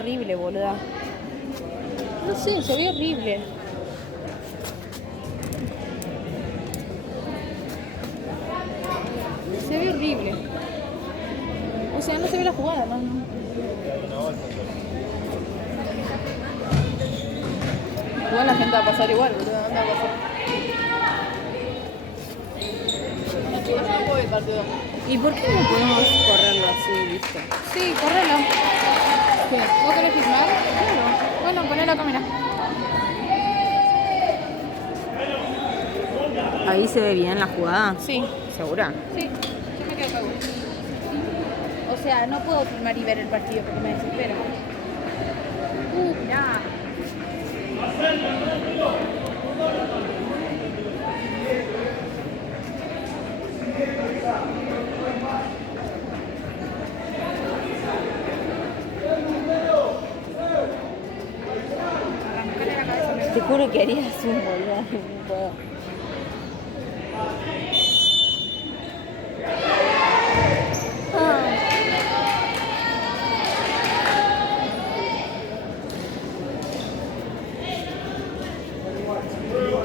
horrible, boluda. No sé, se ve horrible. Se ve horrible. O sea, no se ve la jugada, no. Igual la gente va a pasar igual, boludo. ¿Dónde va a pasar? No, chicos, yo no puedo ver el partido. ¿Y por qué no podemos correrlo así, viste? Sí, correlo. ¿Qué? ¿Vos querés filmar? Claro. Bueno, ponelo acá, mirá. ¿Ahí se ve bien la jugada? Sí. ¿Segura? Sí, yo me quedo acá. O sea, no puedo filmar y ver el partido porque me desespero. Mirá. Arrancale la cabeza. Te juro que harías un boludo. No puedo.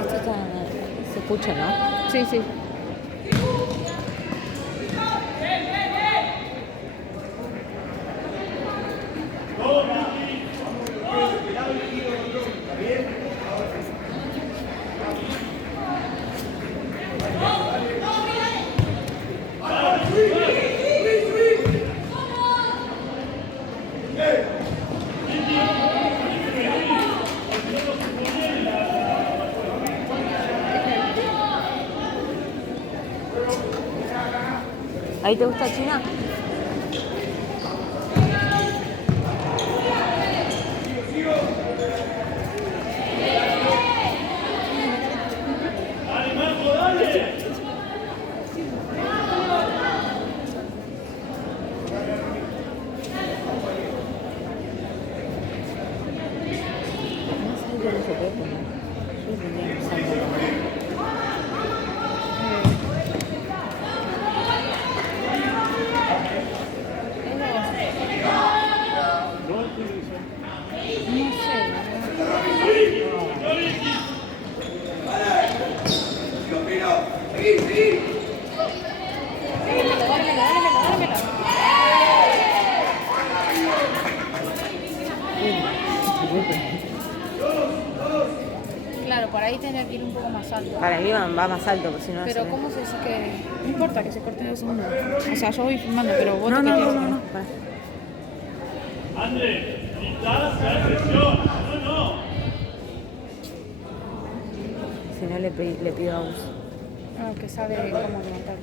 Esto está... se escucha, ¿no? Sí, sí. ¿Ahí te gusta China? Claro, por ahí tendría que ir un poco más alto. Para mí va más alto, porque si no... Pero ¿cómo se dice que...? No importa que se corten los segundos. O sea, yo voy filmando, pero vos No, te no, quedas. no, no, no. Para. André, necesitas la presión. No. Si no, le pido a Agus. No, que sabe cómo levantar.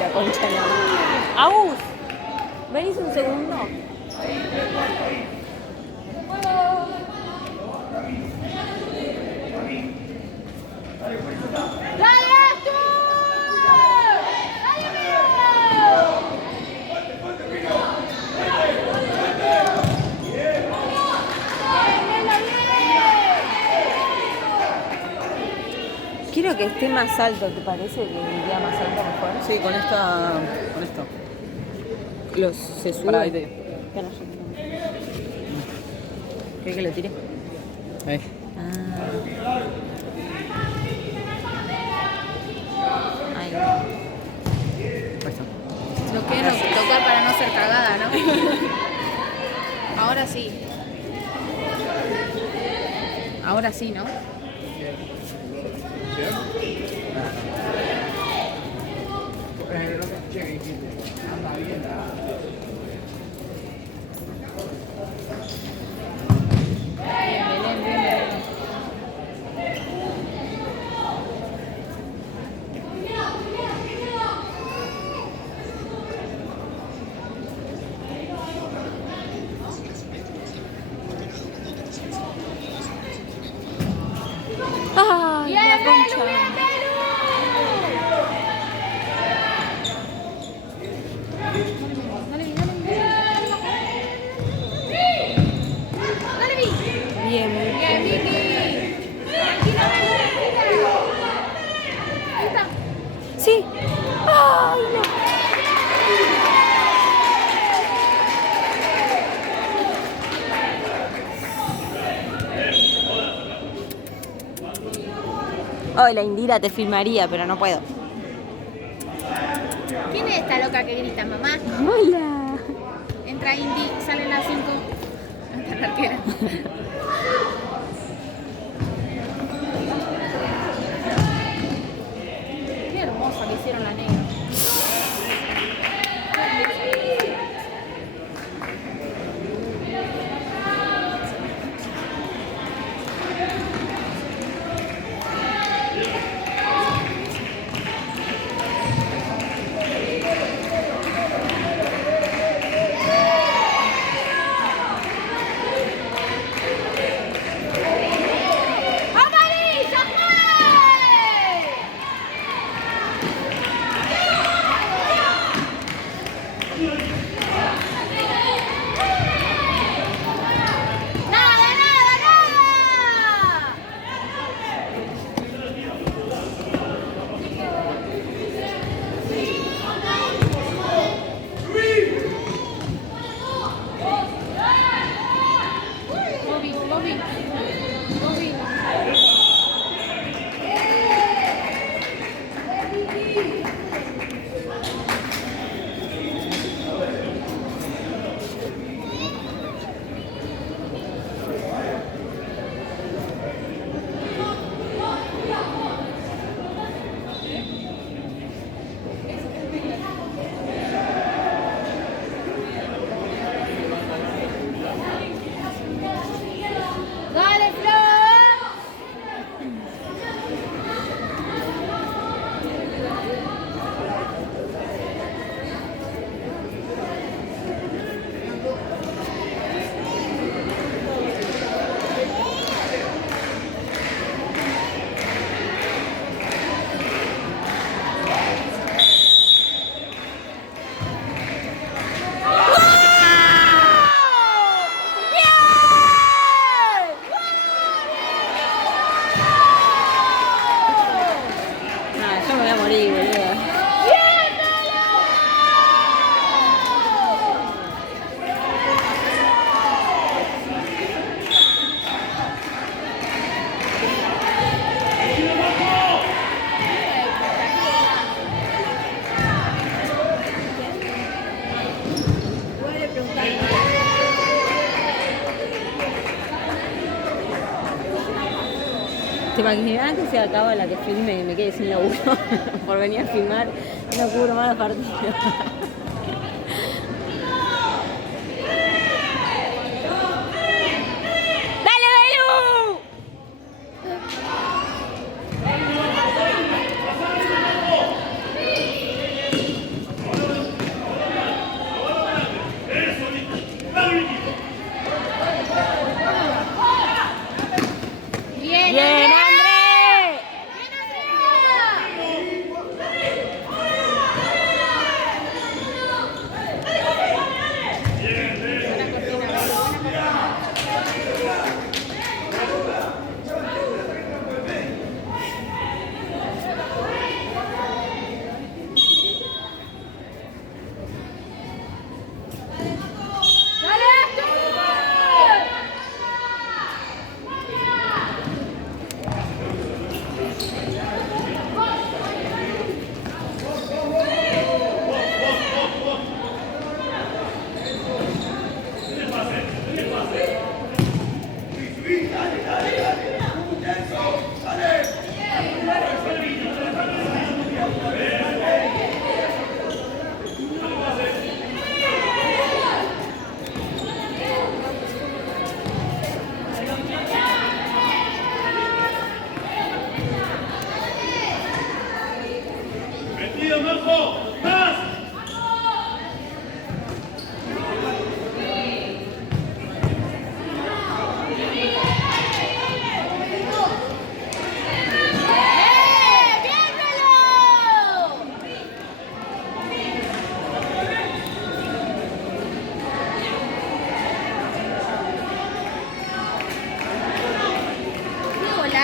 La concha de la madre. ¡Agus! ¿Venís un segundo? Quiero que esté más alto, ¿te parece? Que iría más alto mejor. Sí, con esto. Se sube. Pará, ahí te digo. ¿Querés que lo tire? Ahí. Ahí. Ahí está. Lo que es tocar para no ser cagada, ¿no? Ahora sí. Ahora sí, ¿no? ¡Ay, la concha! Bien, muy Bien, Vicky. Ahí está. Sí. ¡Ay, no! Oh, la Indira te filmaría, pero no puedo. ¿Quién es esta loca que grita, mamá? Hola. Entra Indy, salen las 5. Entra la arquera. Qué hermosa que hicieron la negra. ¿Te imaginas que se acaba la que filme y me quede sin laburo por venir a filmar y no cubro más la partida?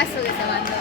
Que se mandó.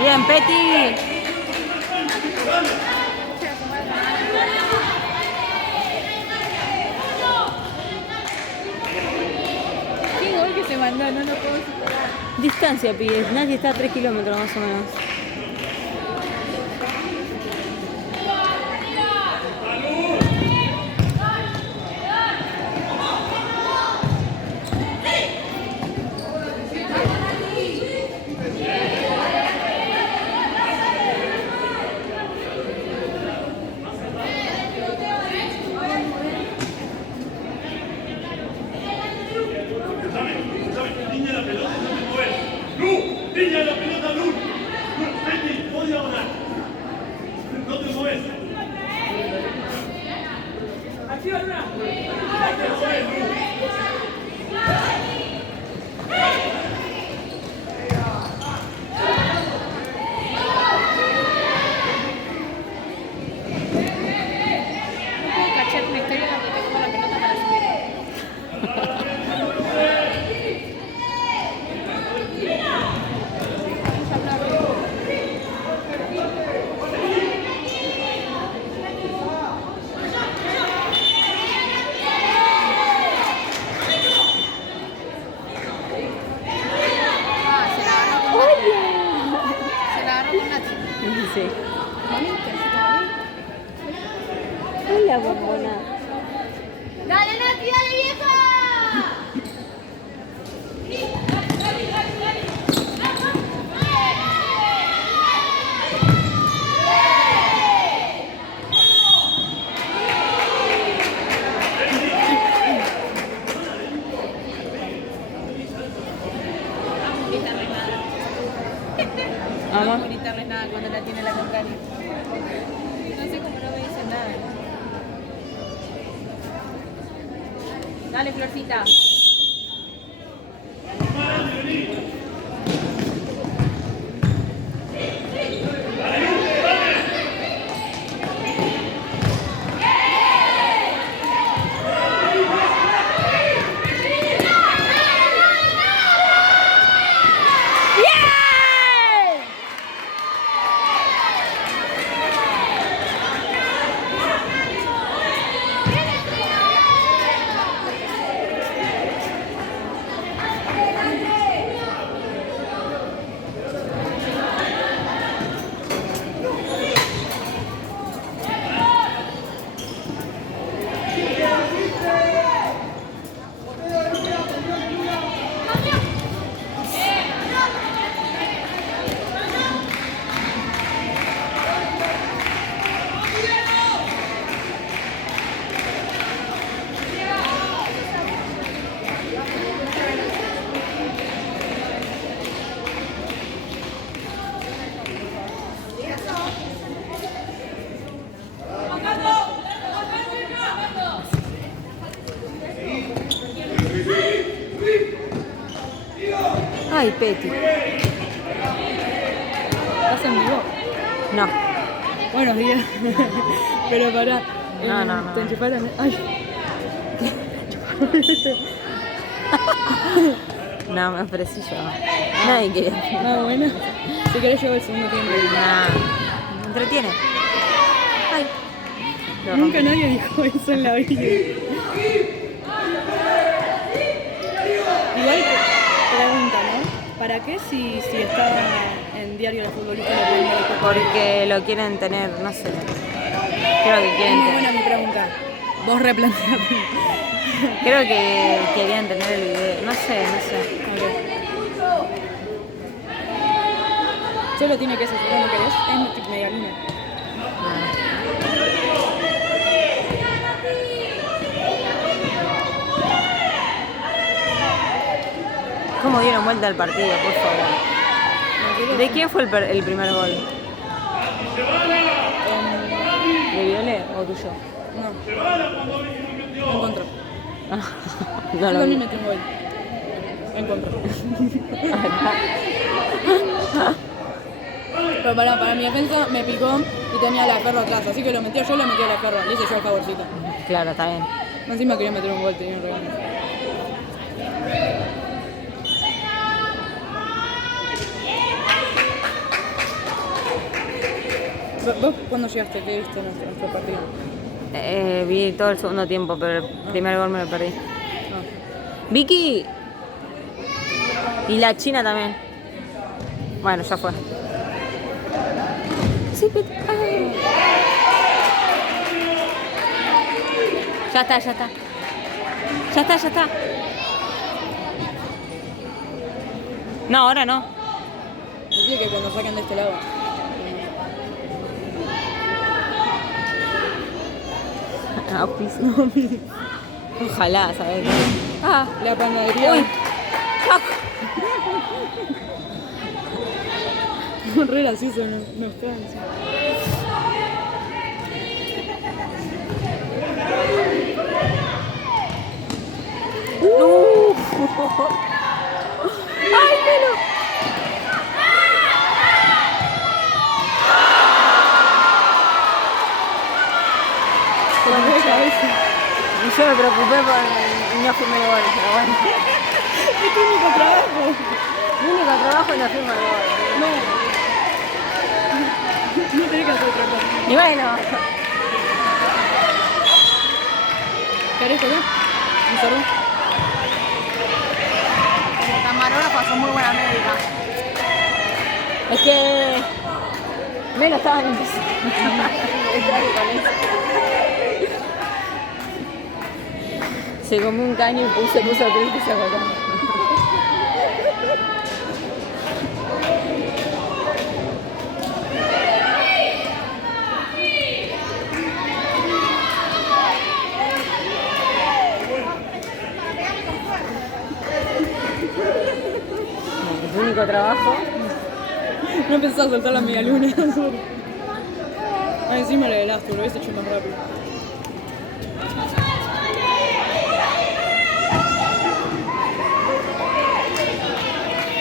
Bien, Peti. Qué gol que se mandó, no lo puedo superar. Distancia, pibes. Nadie está a 3 kilómetros más o menos. Niña la pelota, no te mueves. ¡Lu! ¡Niña la pelota, Lu! Vete, voy a orar. No te mueves. Aquí va una. No te mueves, Lu. No puedo cachar una historia en la que tengo la pelota para subir. Se la agarró con Nacho. Sí. Bonita, Hola, bombona. ¡Dale, Nati, dale, vieja! Vamos. No gritarles nada cuando la tiene la contraria. No sé cómo no me dicen nada. Dale, Florcita. Ay, Peti. ¿Estás en vivo? No. Buenos días. Pero pará. No. Te enchufaron. Ay. No, me ofrecí yo. Nadie quería. Ah, bueno. Si querés llevo el segundo tiempo. Nah. Me entretiene. Ay. Lo Nunca rompí. nadie dijo eso en la vida. Igual pregunta, ¿no? ¿Para qué si está en Diario de Futbolista lo pueden ver después? Porque lo quieren tener, no sé. Creo que Es quieren muy tener. buena mi pregunta. Vos replanteate. Creo que querían tener el video. No sé. Ok. Solo tiene que ser, si no lo querés, es tipo media luna. ¿Cómo dieron vuelta al partido, por favor? ¿De quién fue el primer gol? ¿De Viole o tuyo? No. En contra. No Yo lo también vi. metí un gol. En contra. Pero para mi defensa me picó y tenía la Ferro atrás, así que lo metí yo, lo metí a la Ferro. Le hice yo el favorcito. Claro, está bien. Encima quería meter un gol, tenía un regalo. ¿Vos cuándo llegaste? ¿Qué viste nuestro partido? Vi todo el segundo tiempo, pero el primer gol me lo perdí. Ah. Vicky. Y la China también. Bueno, ya fue. Sí, ay. Ya está. Ya está. No, ahora no. Decía que cuando saquen de este lado. Ojalá, ¿sabes? La panadería. Uy. Re gracioso, no está. ¡Ay, pero! Y yo me preocupé por no firmé el gol, pero bueno. Es tu único trabajo. Mi único trabajo es no firmar el gol. No tenés que hacer otra cosa. Y bueno, ¿Querés comer? ¿Me cerró? el camarógrafo hace muy buena médica. Es que menos estaban empezando. Se comió un caño y se puso triste y se acordó. Tu único trabajo. No empezás a soltar la media luna. Ah, encima la del astro, lo hubiese hecho más rápido.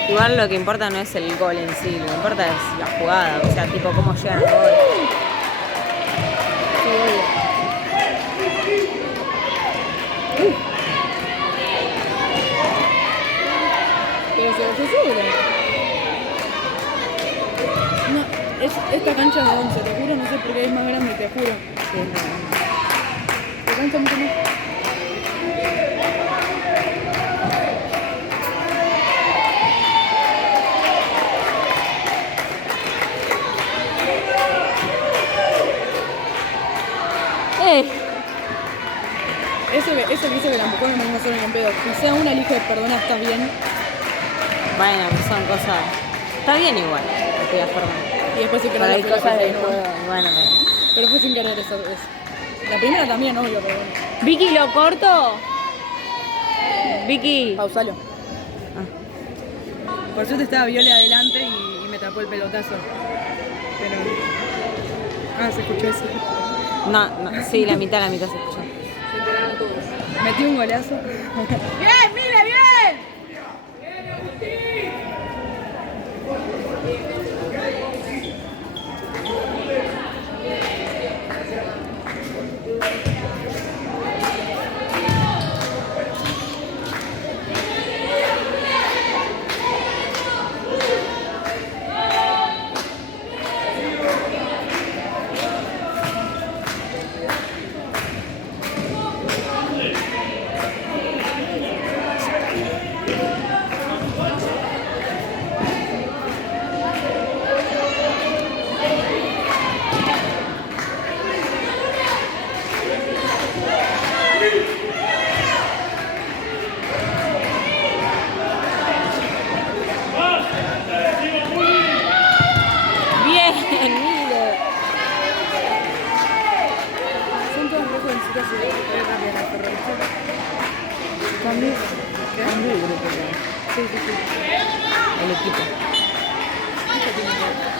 Igual lo que importa no es el gol en sí, lo que importa es la jugada, o sea, tipo cómo llegan al gol. Sí, obvio. Pero se bajó seguro. No, esta cancha es de 11, te juro, no sé por qué es más grande, te juro. Sí, es verdad. ¿Te cancha mucho más? Eso que hizo que la empujó no me suena en pedo. Quizá una elige perdonar, ¿estás bien? Bueno, que son cosas. Está bien igual, de todas formas. Y después se Pero quedó hay la cosas del ¿no? juego, bueno, Pero fue sin querer eso. La primera también, obvio, pero bueno. Vicky, ¿lo corto? Vicky. Pausalo. Por suerte estaba Viole adelante y me tapó el pelotazo. Pero. Ah, se escuchó eso. No, sí, la mitad se escuchó. Metí un golazo. ¡Bien, mira, bien! Sí, sí, sí. el equipo. Eso tiene que ver.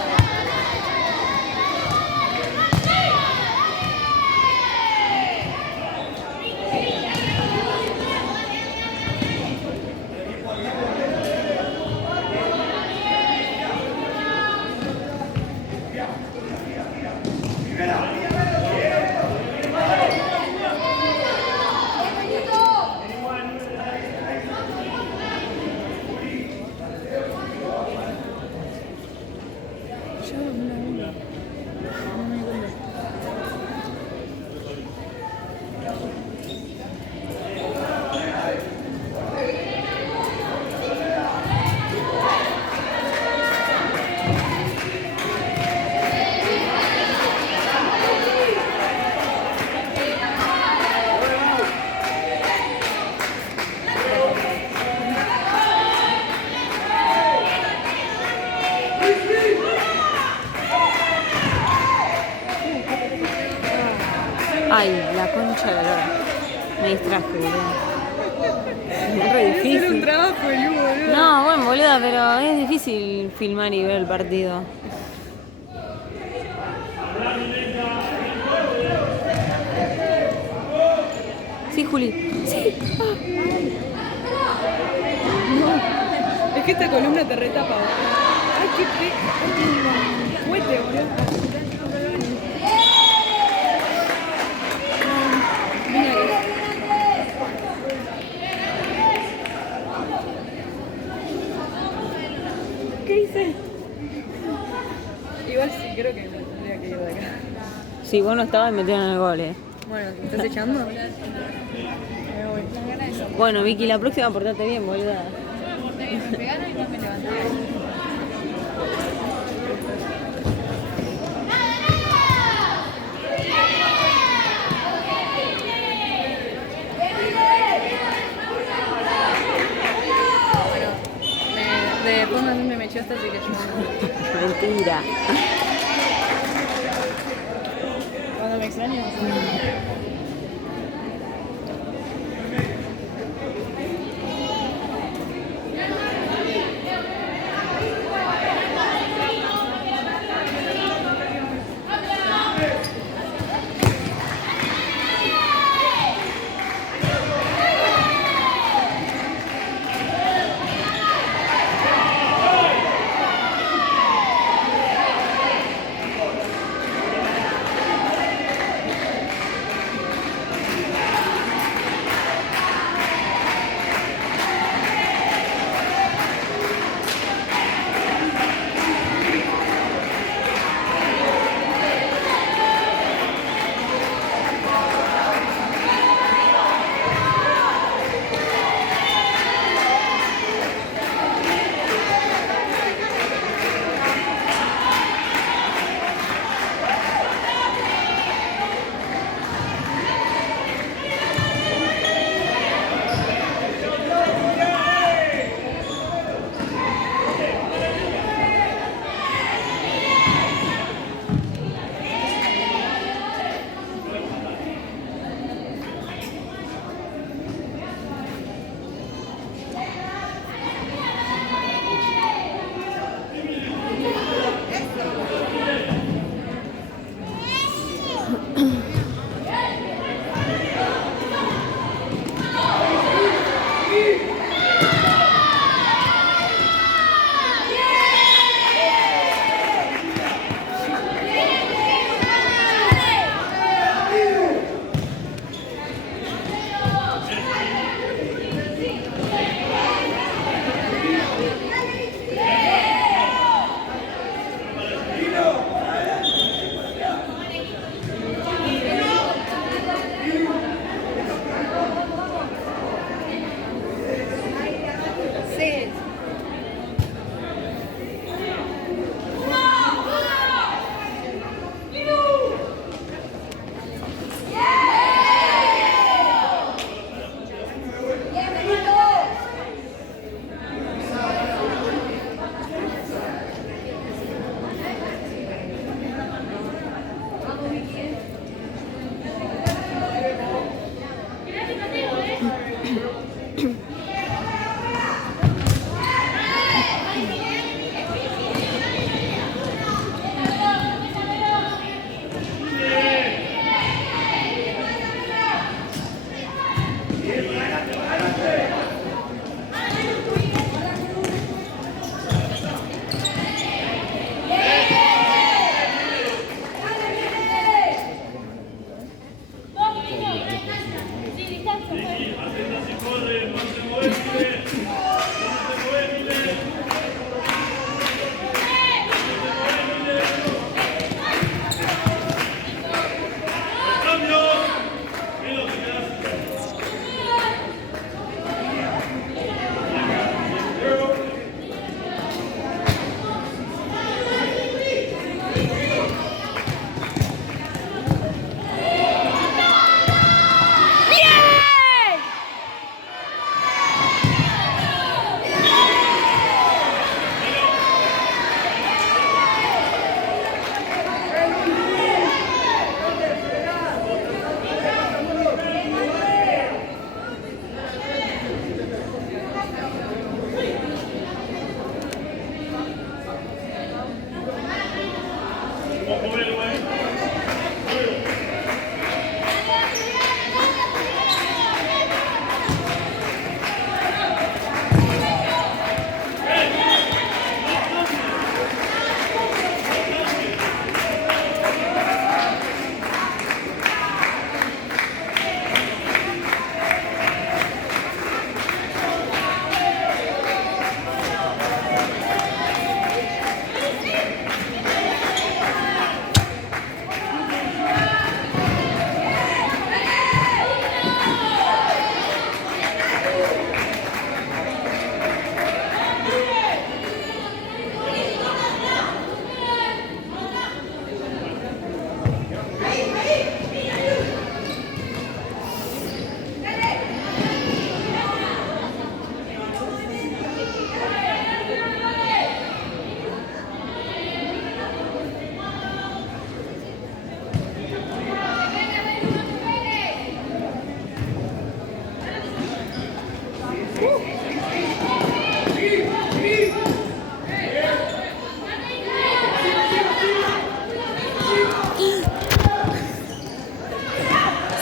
Yo no me di cuenta. Ay, la concha de la lora. Me distraje, boludo. Es re Debe ser un difícil. trabajo, Lu, boludo. No, bueno, boluda, pero es difícil filmar y ver el partido. Sí, Juli. Sí. Es que esta columna te retapa, boludo. Ay, qué fuerte, boludo. Mira acá. ¿Qué hice? Igual sí, creo que me tendría que ir de acá. Si vos no estabas, metieron el gol, Bueno, ¿te estás echando? Me voy. Bueno, Vicky, la próxima portate bien, boluda. Me pegaron y no me levanté. Después me echaste, así que yo no. Mentira. Cuando me extraño.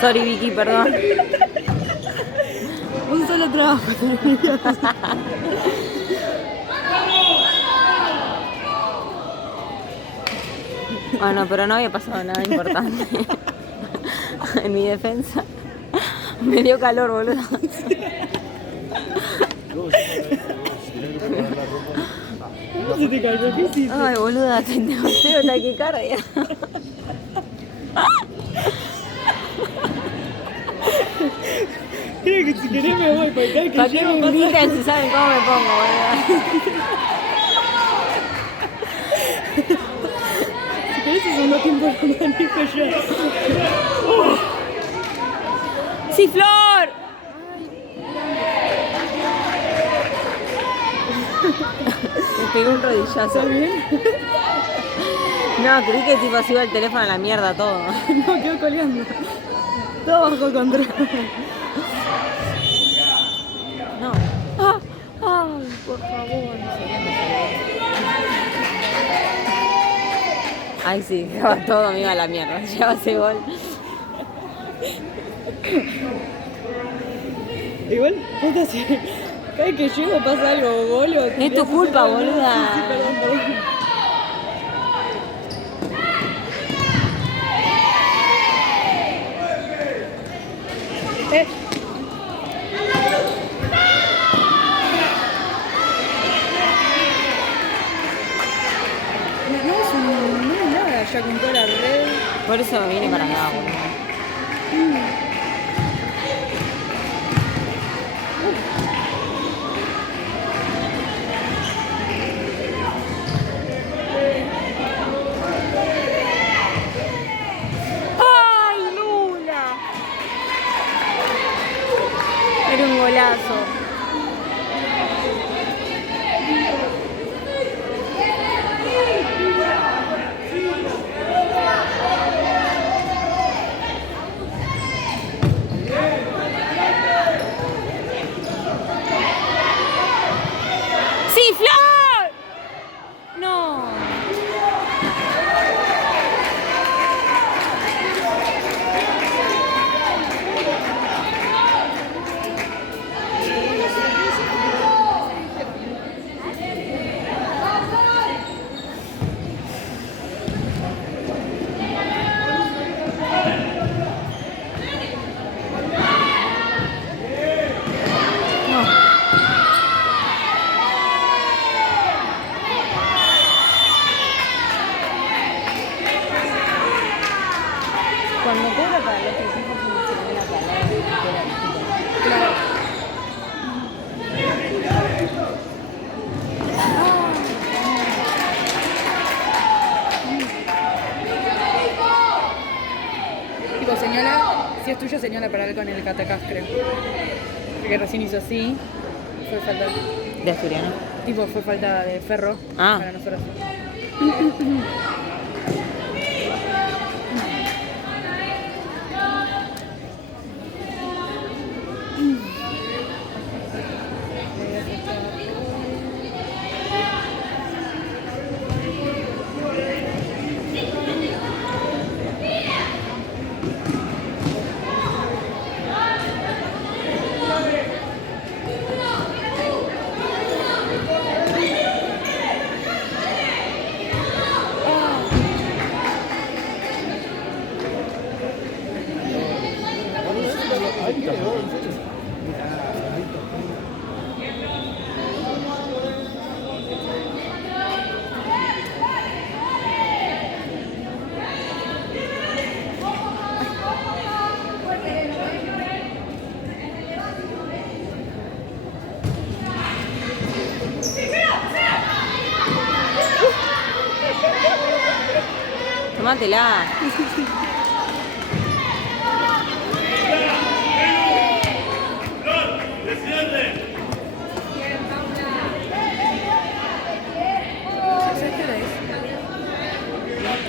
Sorry, Vicky, perdón. Un solo trabajo. Bueno, pero no había pasado nada importante. En mi defensa. Me dio calor, boludo. ¿Cómo se te cayó? ¿Qué hiciste? Ay, boluda, tengo taquicardia. Mira que si querés me voy, porque cada ¿Para que qué me llego invitan si saben cómo me pongo, boluda? Si querés es un tiempo como manejo yo. ¡Sí, Flor! Me pegué un rodillazo. ¿Estás bien? No, creí que tipo se iba el teléfono a la mierda todo. No, quedó coleando. Todo bajo control. No. ¡Ah! ¡Ay, por favor! Ay, sí, dejaba todo, me iba a la mierda. Llevaba ese gol. Igual, puta, si cada vez que llego pasa algo, gol o... Es tu culpa, boluda. Sí, perdón. No es nada ya con toda la red. Por eso me vine para acá, boludo. ¡Ay, Lula! Era un golazo. ¡Sí, Flor! No. Cuando cobra para los equipos se me la palabra. Claro. Tipo, señala, si es tuyo, señala para él con el catacás, creo. Porque recién hizo así, fue falta. De Asturiano. Tipo, fue falta de ferro Ah. para nosotros. Tómatela.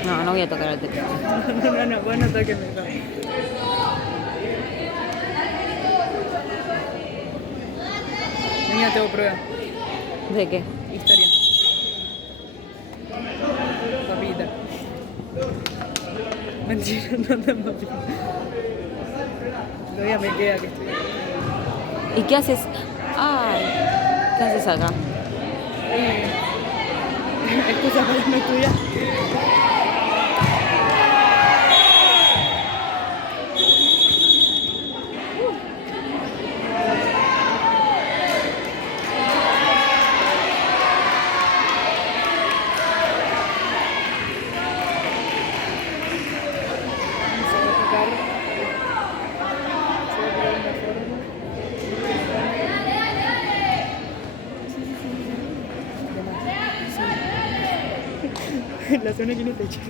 No, no voy a tocar el teclado. No, vos no toques mejor. Venga, tengo prueba. ¿De qué? Historia. Papita. Mentira, no tan papita. Todavía me queda que estudiar. ¿Y qué haces? Ay, ¿qué haces acá? Excusa para no estudiar. La zona que no te echa.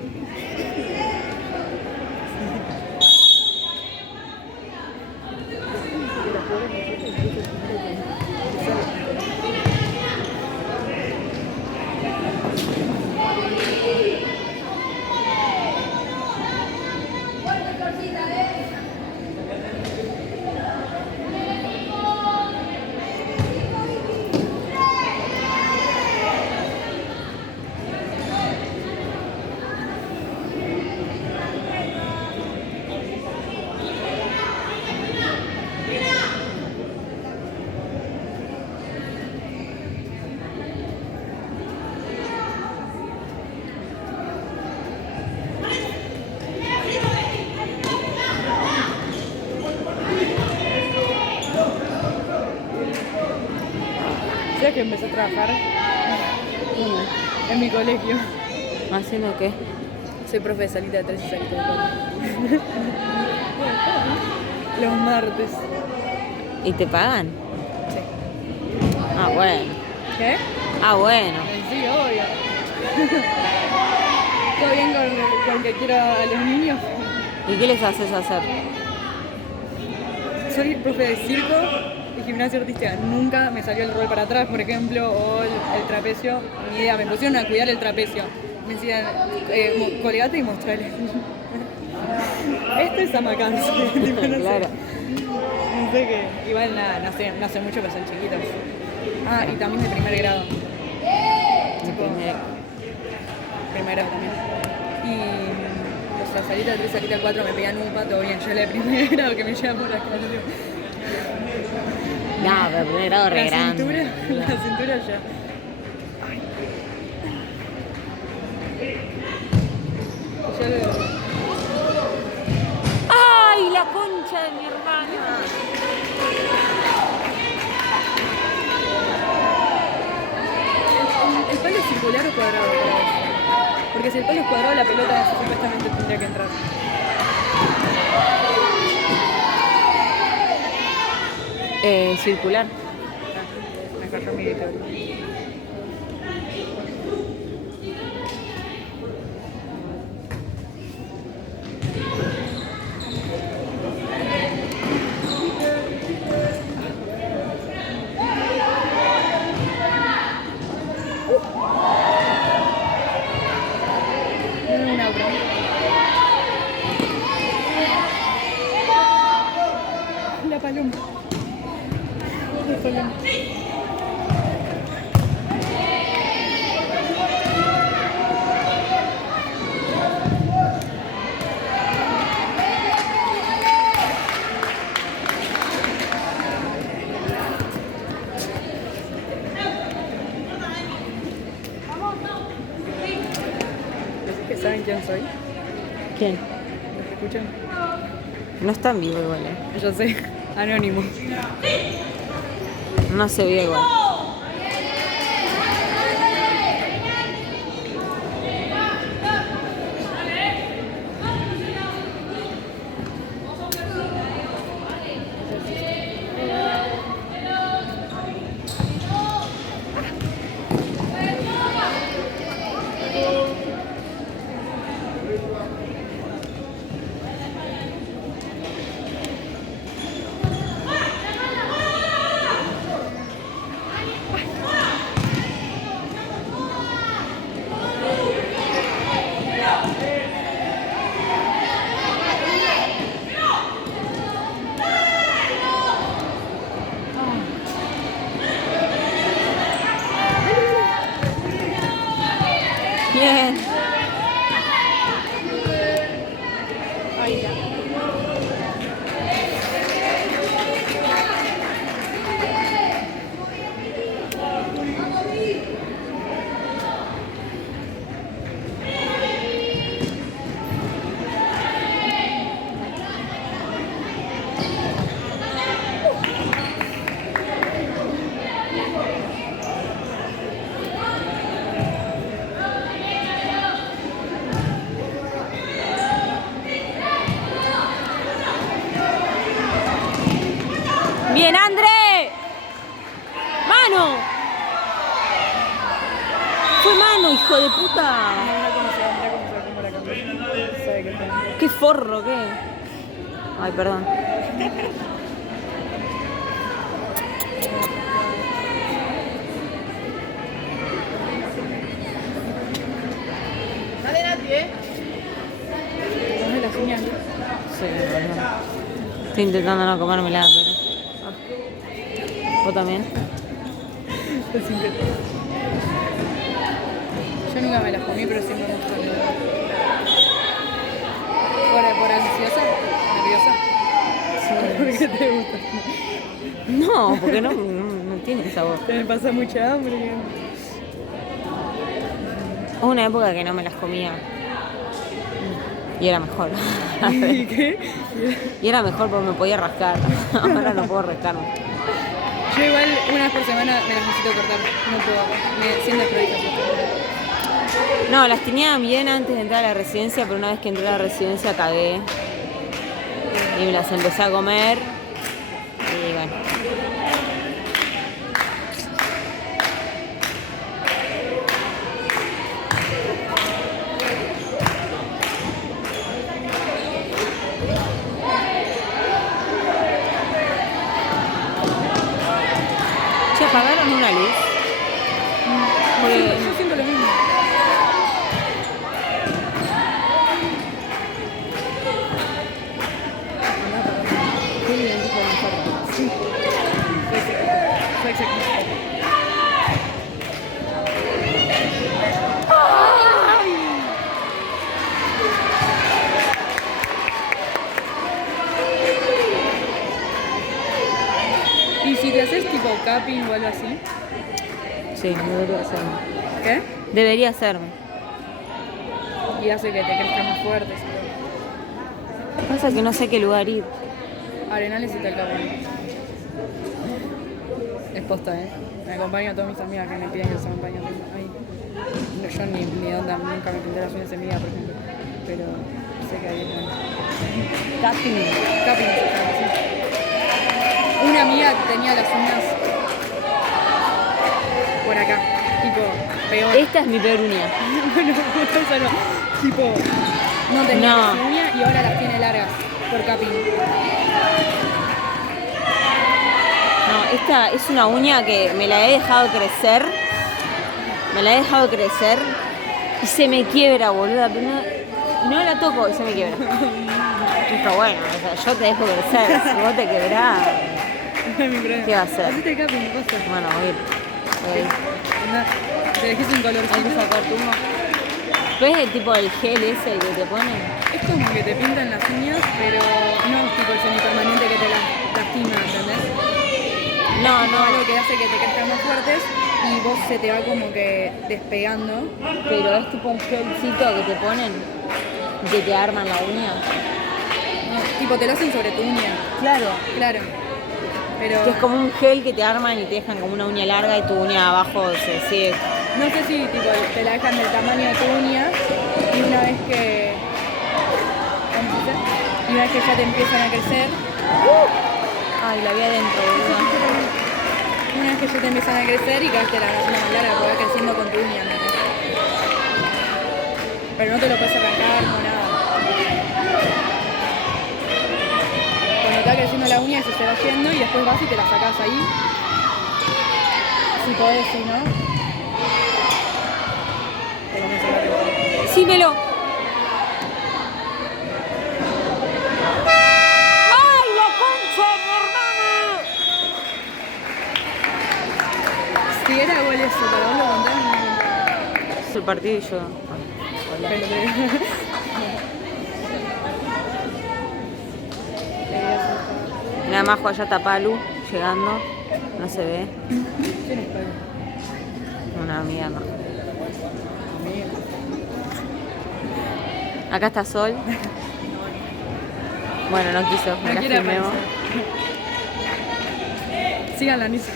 ¿Sabes que empecé a trabajar en mi colegio? ¿Haciendo qué? Soy profe de salita de 3 y salita de 4. Los martes. ¿Y te pagan? Sí. Ah, bueno. ¿Qué? Ah, bueno. Sí, obvio. ¿Todo bien con que quiero a los niños? ¿Y qué les haces hacer? Soy profe de circo y gimnasia artística. Nunca me salió el rol para atrás, por ejemplo, o el trapecio. Ni idea, me pusieron a cuidar el trapecio. Me decían, colgate y mostrale. Esto es amacarse. Tipo, no Claro. No sé qué. Igual nada, no sé mucho, pero son chiquitos. Ah, y también de primer grado. Tipo, primer grado también. Y o sea, salita 3, salita 4 me pegan un pato bien. Yo la de primer grado que me lleva por acá. No, pero primer grado re La grande. cintura ya. Ay. Ya lo... ¡Ay, la concha de mi hermana! ¿El palo es circular o cuadrado para vos? Porque si el palo es cuadrado, la pelota supuestamente tendría que entrar. Circular. Me falló mi teoría. Una broma. La paloma. La paloma. ¿Decís que saben quién soy? ¿Quién? ¿Los que escuchan? No está en vivo igual, Yo sé, anónimo. No se ve igual. hijo de puta! Mira cómo la cambió. Sabe que está. ¡Qué forro, qué! Ay, perdón. Dale, Nati, ¿eh? ¿Comes las uñas? Sí, perdón. Estoy intentando no comérmela, pero... ¿Vos también? Es increíble. Yo nunca me las comí, pero siempre me gustan. ¿Por ansiosa? ¿Nerviosa? ¿Por qué te gusta? No, porque no tiene sabor. Te me pasa mucha hambre. Hubo una época que no me las comía. Y era mejor. ¿Y qué? Y era mejor porque me podía rascar. Ahora no puedo rascarme. Yo igual una vez por semana me las necesito cortar. No puedo. Me siento desprolija. No, las tenía bien antes de entrar a la residencia, pero una vez que entré a la residencia cagué. Y me las empecé a comer. Y bueno. Che, apagaron una luz. Porque... Yo siento lo mismo. Fue exacto. ¿Y si te haces tipo capping o algo así? Sí, debería hacerme. ¿Qué? Debería hacerme. Y hace que te crezcan más fuertes. Pasa que no sé qué lugar ir. Arenales y Talcahuano. Es posta, ¿eh? Me acompaño a todas mis amigas que me piden que se acompañen ahí. No, yo ni de onda, nunca me pinté las uñas en mi vida, por ejemplo. Pero sé que ahí es bueno. Capping. Capping se llama así. Una amiga tenía las uñas por acá, tipo, peor. Esta es mi peor uña. Bueno, eso no. Tipo, no tenía No. las uñas y ahora las tiene largas por capping. No, esta es una uña que me la he dejado crecer. Me la he dejado crecer y se me quiebra, boluda. Pero no la toco y se me quiebra. Pero bueno, o sea, yo te dejo crecer. Si vos te quebrás, No es mi problema. ¿qué va a hacer? Hacete capping, pasa. Bueno, voy a ir. Anda, te dejé un Hay que colorcito. sacar tu uno. ¿Ves el tipo del gel ese que te ponen? Es como que te pintan las uñas, pero no es tipo el semipermanente que te lastima, ¿entendés? No, Tipo algo no. que hace que te crezcan más fuertes y vos se te va como que despegando. Pero es tipo un gelcito que te ponen y que te arman la uña. No, tipo te lo hacen sobre tu uña. Claro. Claro. Pero Que es como un gel que te arman y te dejan como una uña larga y tu uña abajo se sigue. no sé si tipo te la dejan del tamaño de tu uña y una vez que ya te empiezan a crecer, Ay, la vi adentro, boludo. una vez que ya te empiezan a crecer y cada vez te la uña más larga porque va creciendo con tu uña, ¿entendés? Pero no te lo puedes arrancar, no nada. Cuando te va creciendo la uña, eso se va yendo y después vas y te la sacás ahí. Si podés, si no. Te comes el gato. ¡Símelo! ¡Ay, la concha de mi hermana! Si era igual eso, para vos lo contaron, no lo contaron. Es el partido y yo. Hola. Pero Nada más allá está Palu llegando. No se ve. ¿quién es Pablo? Una amiga más. Amiga. Acá está Sol. Bueno, no quiso. Me No la quiere filmemos. aparecer. Sigan la Nisa.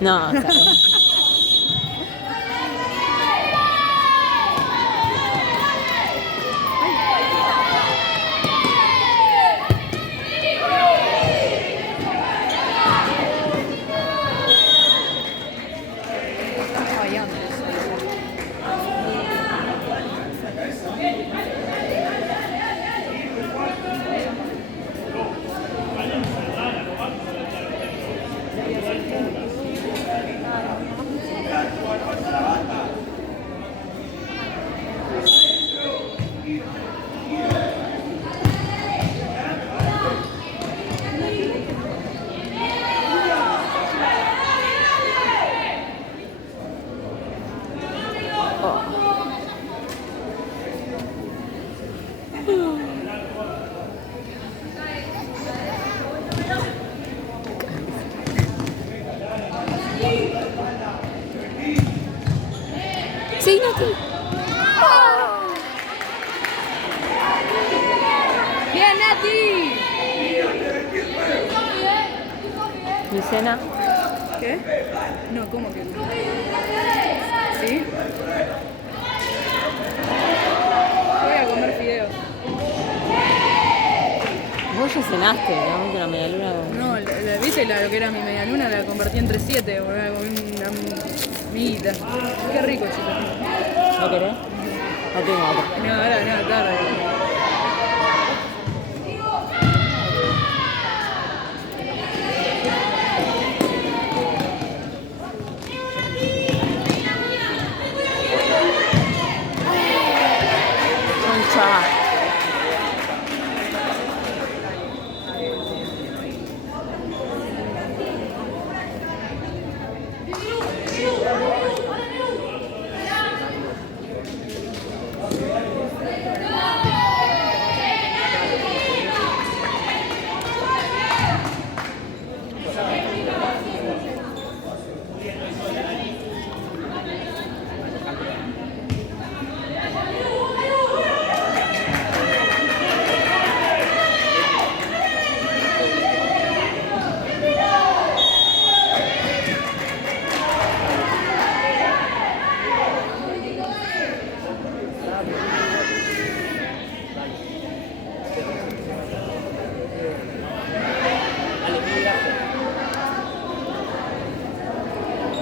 No, o sea, Sí, Nati. ¡Bien, Nati! Mi cena. ¿Qué? No, ¿cómo que no? ¿Sí? Voy a comer fideos. Vos ya cenaste, realmente una media luna. No, ¿viste lo que era mi media luna? La convertí en 3-7, boludo, con una miguita. Qué rico, chicos. ¿No querés? No tengo otra. No, ahora no, tarde. Concha.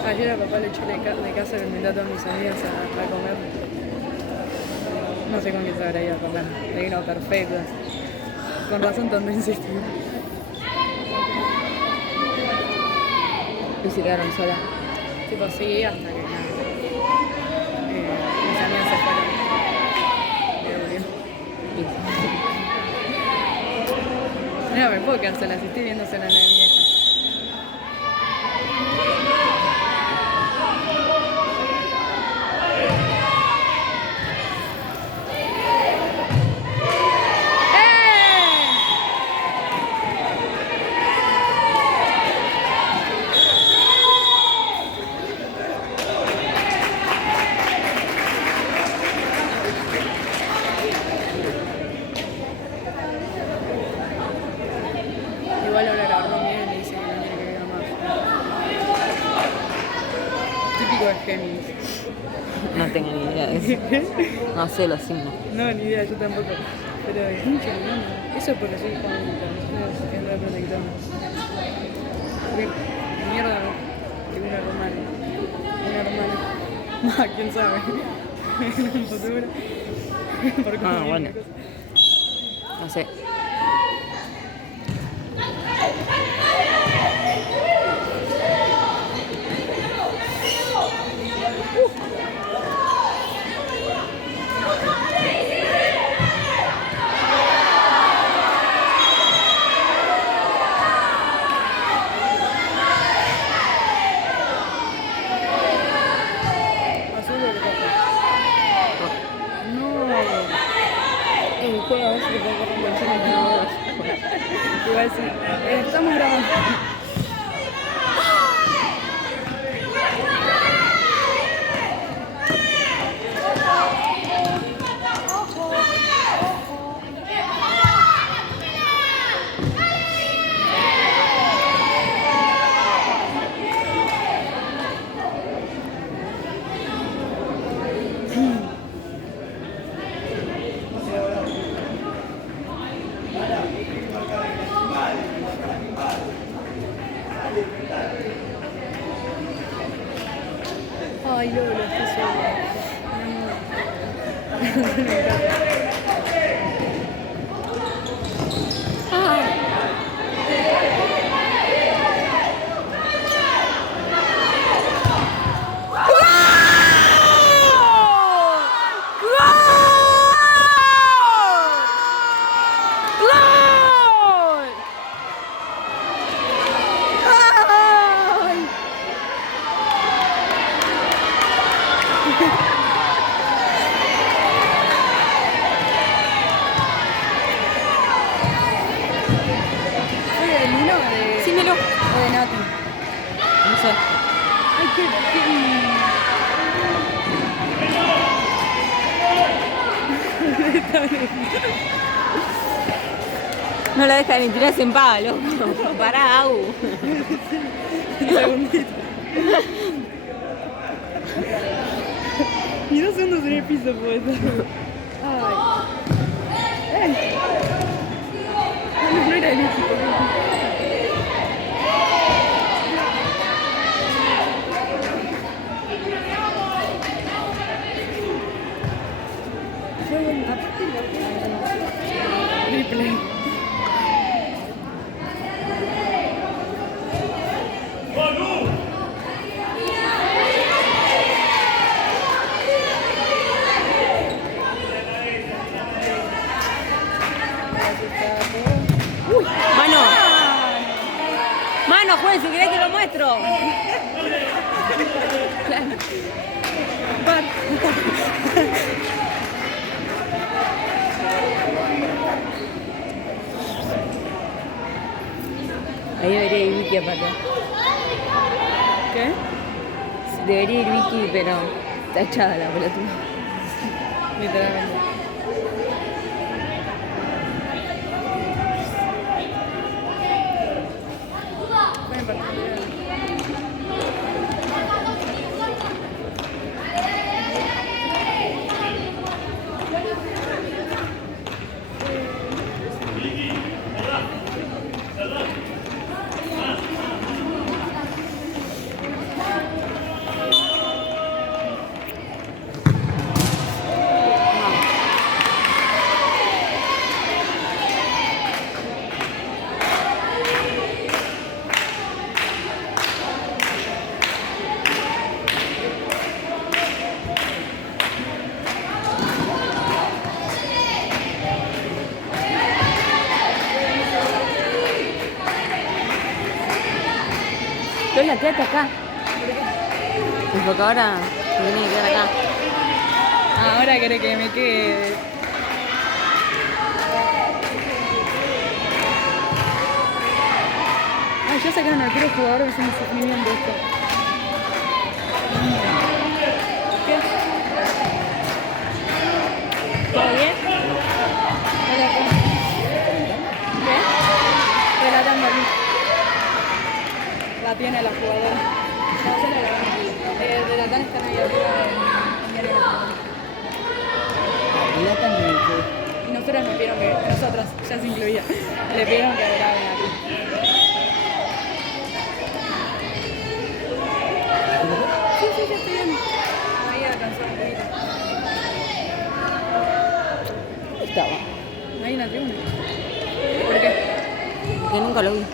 Ayer a papá le echó de casa el invitado a mis amigas a comer. No sé con quién se habrá ido a comer. Le vino perfecto. Con razón tanto insistir. Y se quedaron solas. Tipo, sí, hasta que nada. Mis amigas se fueron. No, me puedo quedar sola, si estoy viendo sola en la vieja. Igual ahora la agarró bien y dice que no quiere que venga más. Típico de Géminis. No tengo ni idea de eso. No sé los signos. No, ni idea, yo tampoco. Pero es mucho, ¿no? Eso es porque soy fanática. Es la protectora. Uy, mierda, no. Tengo una hermana. Una hermana. Ah, quién sabe. En un futuro. Por Ah, bueno. cosa. No sé. Azul o rojo. No. Juega a ver si te puedo correr con cena que no veas. Igual sí. Estamos grabando. Ay, Lolo, estoy sola. Me encanta. ¿Soy de Lino o de...? Sí, Melo. O de Nati. No sé. Ay, qué... No la deja ni tirarse en paz, loco. Pará, Agu. Un segundito. Y 2 segundos en el piso, pues. Ay. No era el éxito. Replay. ¡Manu! Uy, mano. Mano, juez, si querés te lo muestro. Ahí debería ir Vicky aparte. ¿Qué? Debería ir Vicky, pero está echada la pelotuda. Literalmente. Buen partido. Lola, quédate acá. Porque ahora se tiene que quedar acá. Ahora querés que me quede. Ay, ya sacaron al arquero jugador que es un sufrimiento esto. ¿Qué? ¿Todo bien? Hola, ¿qué? Relatando aquí. La tiene la jugadora. No, se la grabé. De la TAN están ahí arriba en Diario Nacional. Y nosotros nos pidieron que, nosotros, ya se incluía, le pidieron que graben aquí. Sí, ya estoy bien. Ahí alcanzó un poquito. ¿Dónde estaba? Ahí en la tribuna. ¿Por qué? Que nunca lo vi. Sí.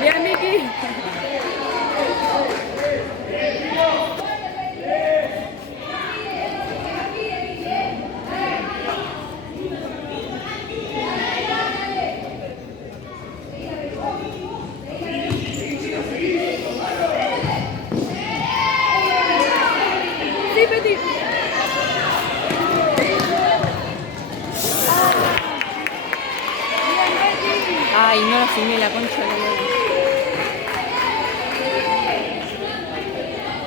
Bien, Miki. Sí, Peti. Ay, no la filmé la concha de la lora.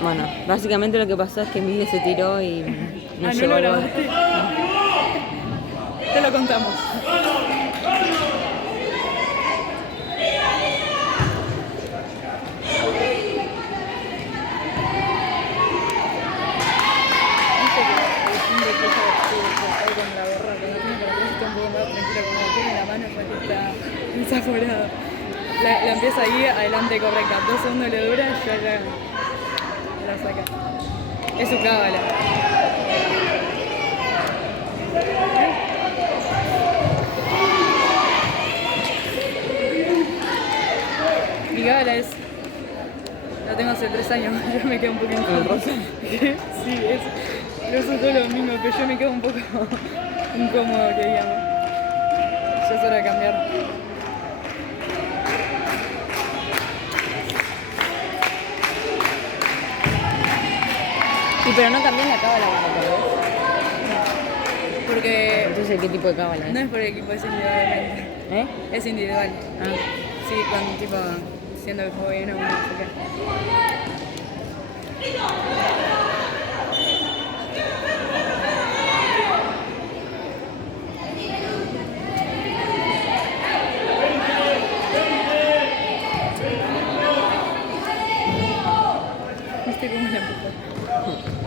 Bueno, básicamente lo que pasó es que Miguel se tiró y no llegó lo al gol. grabaste. Te lo contamos. Desaforado. La empieza ahí, adelante correcta. 2 segundos le dura, ya la saca. Es su cábala. Mi cábala es. La tengo hace 3 años, yo me quedo un poco incómodo. Sí, pero eso es todo lo mismo, pero yo me quedo un poco incómodo, que digamos. Ya es hora de cambiar. Sí, pero no cambiás la cábala cuando perdés. Porque Entonces, ¿qué tipo de cábala no es? es por equipo, es individualmente. ¿Eh? Es individual. Ah. Sí, con tipo, siendo que juego bien o no sé qué. ¿Viste cómo la empujó?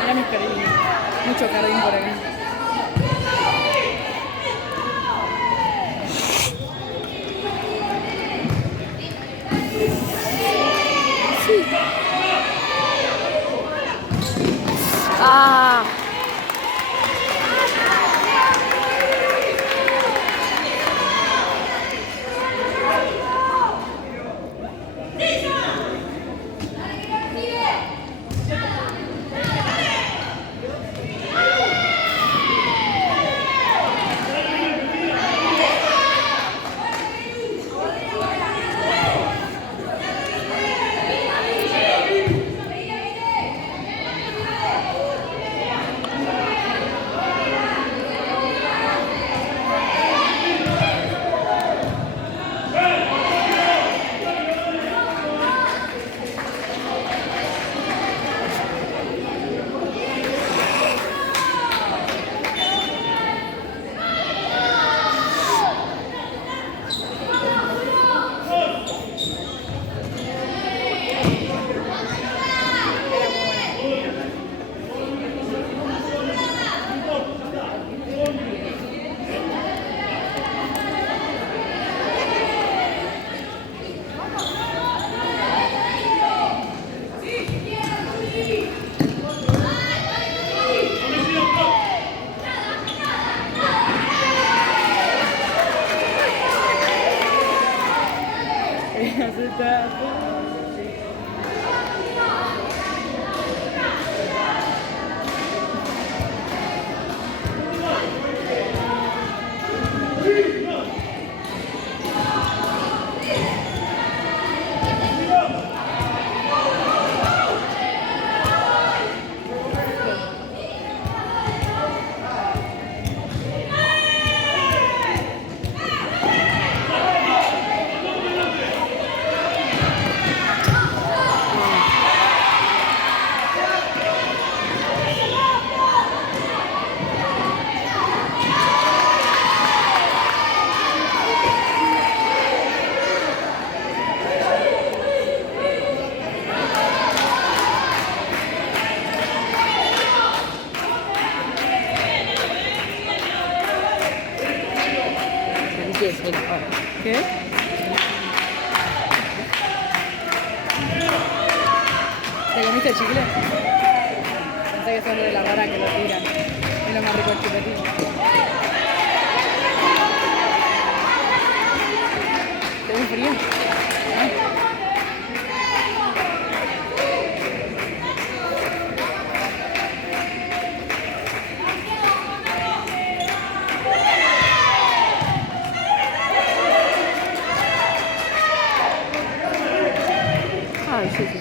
Mira mis jardines. Mucho jardín por acá. ¡Ah! ¿Qué? ¿Te comiste el chicle? Pensé que sos de la rara que lo tiran. Es lo más rico el chupetín. ¿Te ves frío? Ay, sí, sí.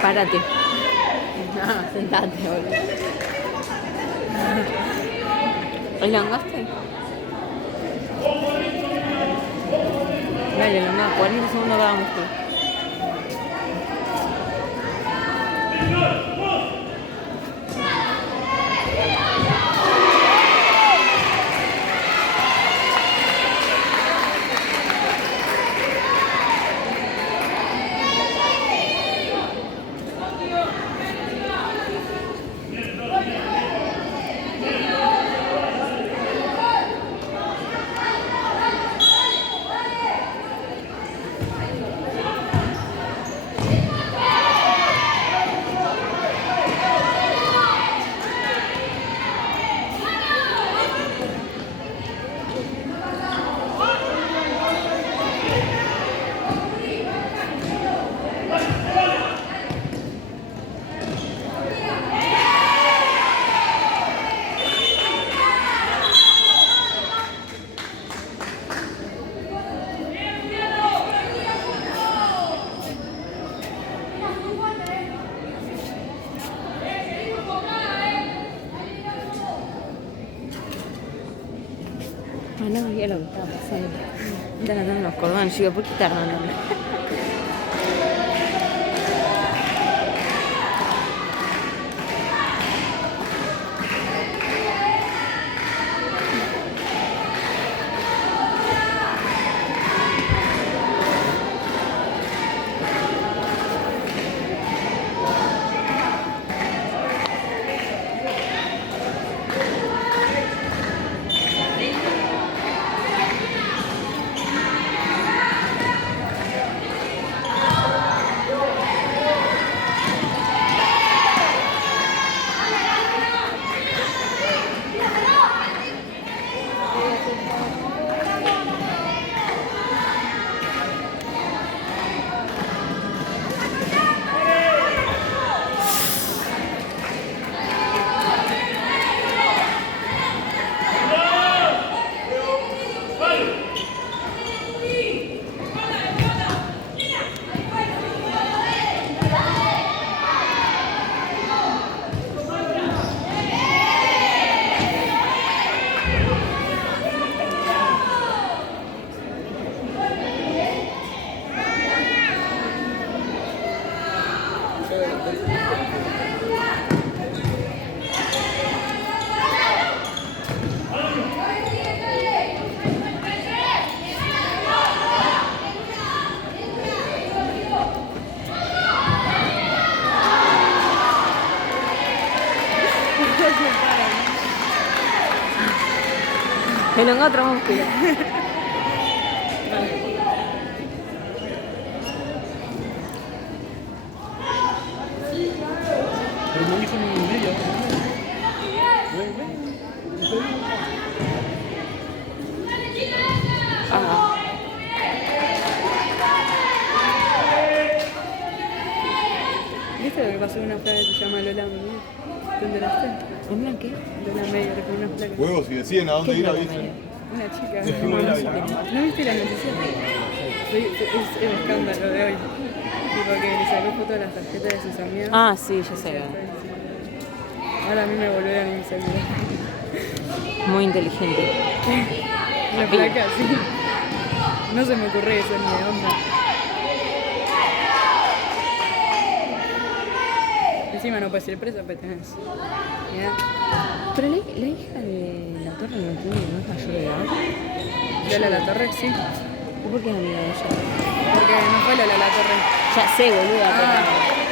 Párate. No, sentate, boludo. ¿El langaste? Dale, Longa, 40 segundos cada músculo. Ah, no veía lo que estaba pasando. Están andando los cordones. Yo digo, ¿por qué tardan en hablar? Elonga otro músculo. Pero no hizo ningún vídeo. Ah. ¿Viste lo que pasó en una plaga que se llama Lola Meyer? ¿Te enteraste? ¿Una qué? Lola Meyer, con una plaga. Huevos, si deciden a dónde ir, avisen. Una chica. Decimos el Ávila. ¿No viste las noticias? Es el escándalo de hoy. Tipo que le sacó foto a las tarjetas de sus amigas. Ah, sí, ya sé. Ahora a mí me volvieron a mi celular. Muy inteligente. Una placa, sí. No se me ocurre eso ni de onda. Encima no puedes ir preso, pues tenés. Mirá. Pero la hija de la torre no es mayor de edad. Lola La Torre, sí. ¿Y por qué es amiga de ella? Porque no fue Lola La Torre. Ya sé, boluda,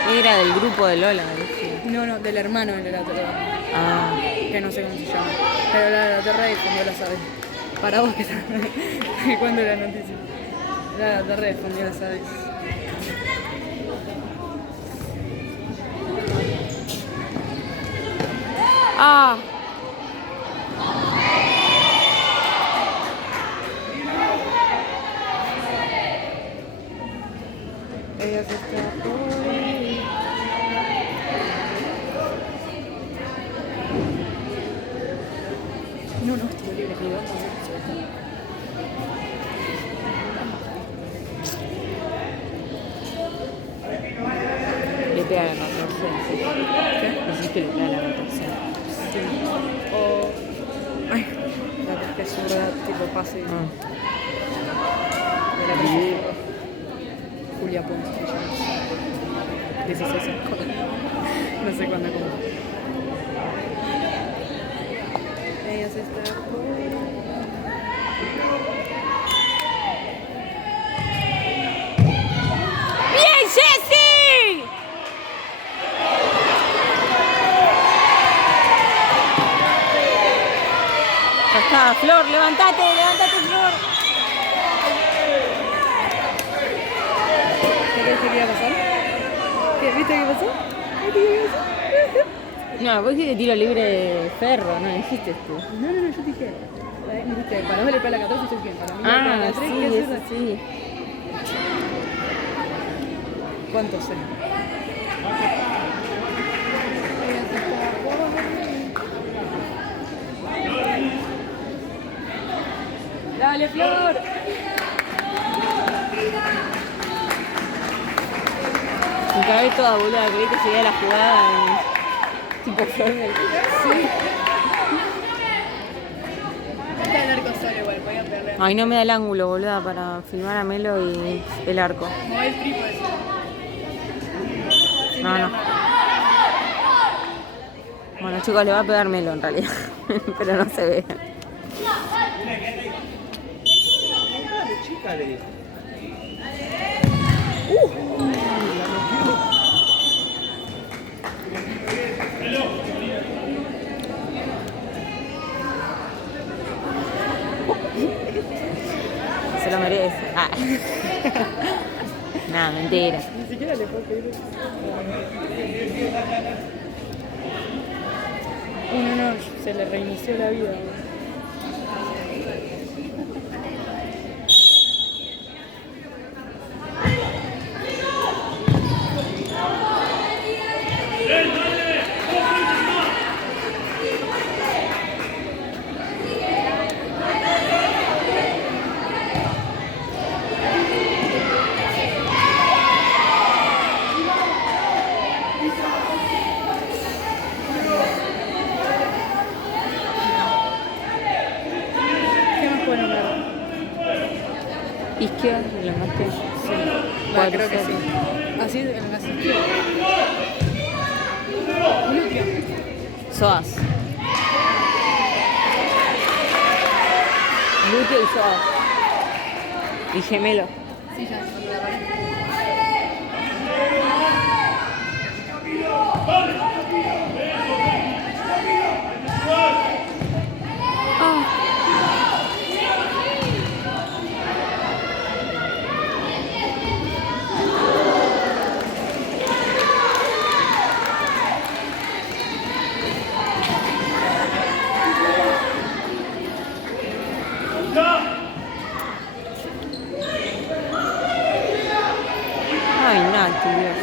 pero era del grupo de Lola. ¿Viste? No, del hermano de Lola La Torre. Ah, Que no sé cómo se llama. Pero Lola La Torre difundió las aves. Para vos que te cuento la noticia. Lola La Torre difundió las aves. ah. Ella se está hoy. No, estoy libre, que vamos a ver. Le pega a la 14. ¿Qué? Decís que le pega a la 14. Sí. O pase Ah. de la princesa. Julia Pons, se llama. 16 años. No sé cuándo como. Ella se está. ¡Bien, Jessy! Ya está, Flor, levantate, Flor. ¿Qué quería pasar? ¿Viste qué pasó? No, vos dijiste tiro libre ferro, no dijiste tú. No, yo dije. Me dijiste, para vos le pega la 14 y yo dije, para mí le pega la 3, sí, ¿qué eso haces? sí. ¿Cuánto sé? Dale, Flor. Me cagué toda, boluda, que viste seguía la jugada tipo Flor del... Sí. Está el arco solo igual, voy a perder. Ay, no me da el ángulo, boluda, para filmar a Melo y el arco. Mueve el trípode. No. Bueno, chicos, le va a pegar Melo en realidad, pero no se ve. Chica, le dijo. Se lo merece. Ah. Nada, mentira. Ni siquiera le puedo pedir. No, se le reinició la vida. ¿Qué más puedo nombrar? Isquia, lo más que... Va, creo que sí. Así en la izquierda. Glúteo. Soas. Glúteo y soas. Y gemelo. Sí, ya, cuando la pared. Ay, Nati, Dios.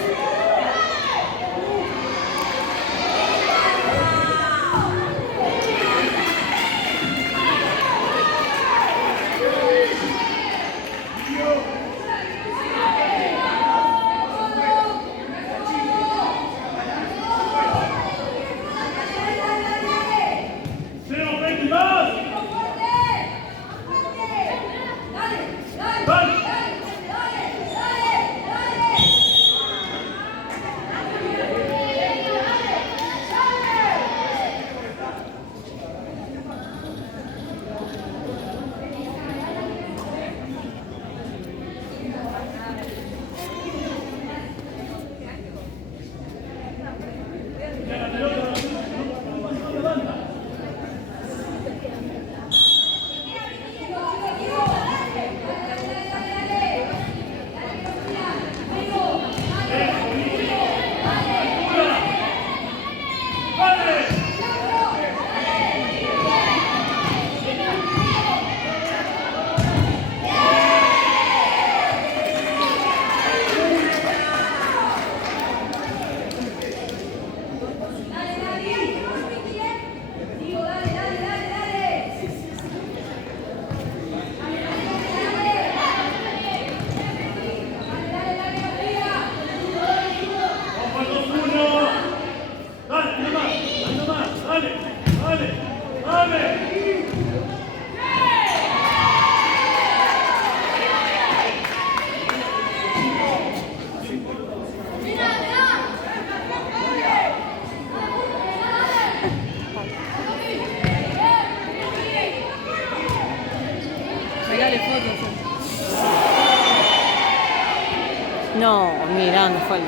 No, mira, no falta.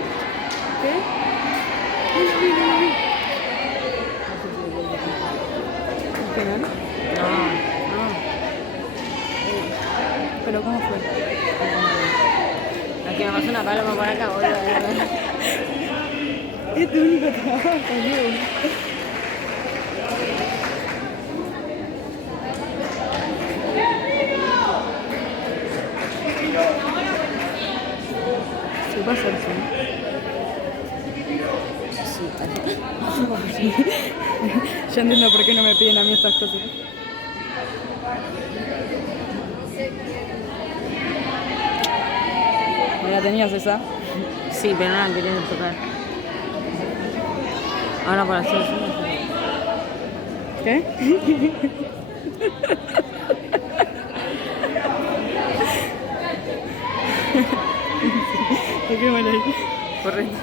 ¿Qué? ¿Qué no? No. ¿Pero cómo fue? Aquí me pasó una paloma por acá, boludo. Es tu único trabajo, Diego. Se pasa eso, ¿no? Ya entiendo por qué no me piden a mí estas cosas. ¿No la tenías esa? Sí, pero no la quería tocar. Ahora para hacer eso. ¿Qué? ¿Por qué mal ahí? Correcto.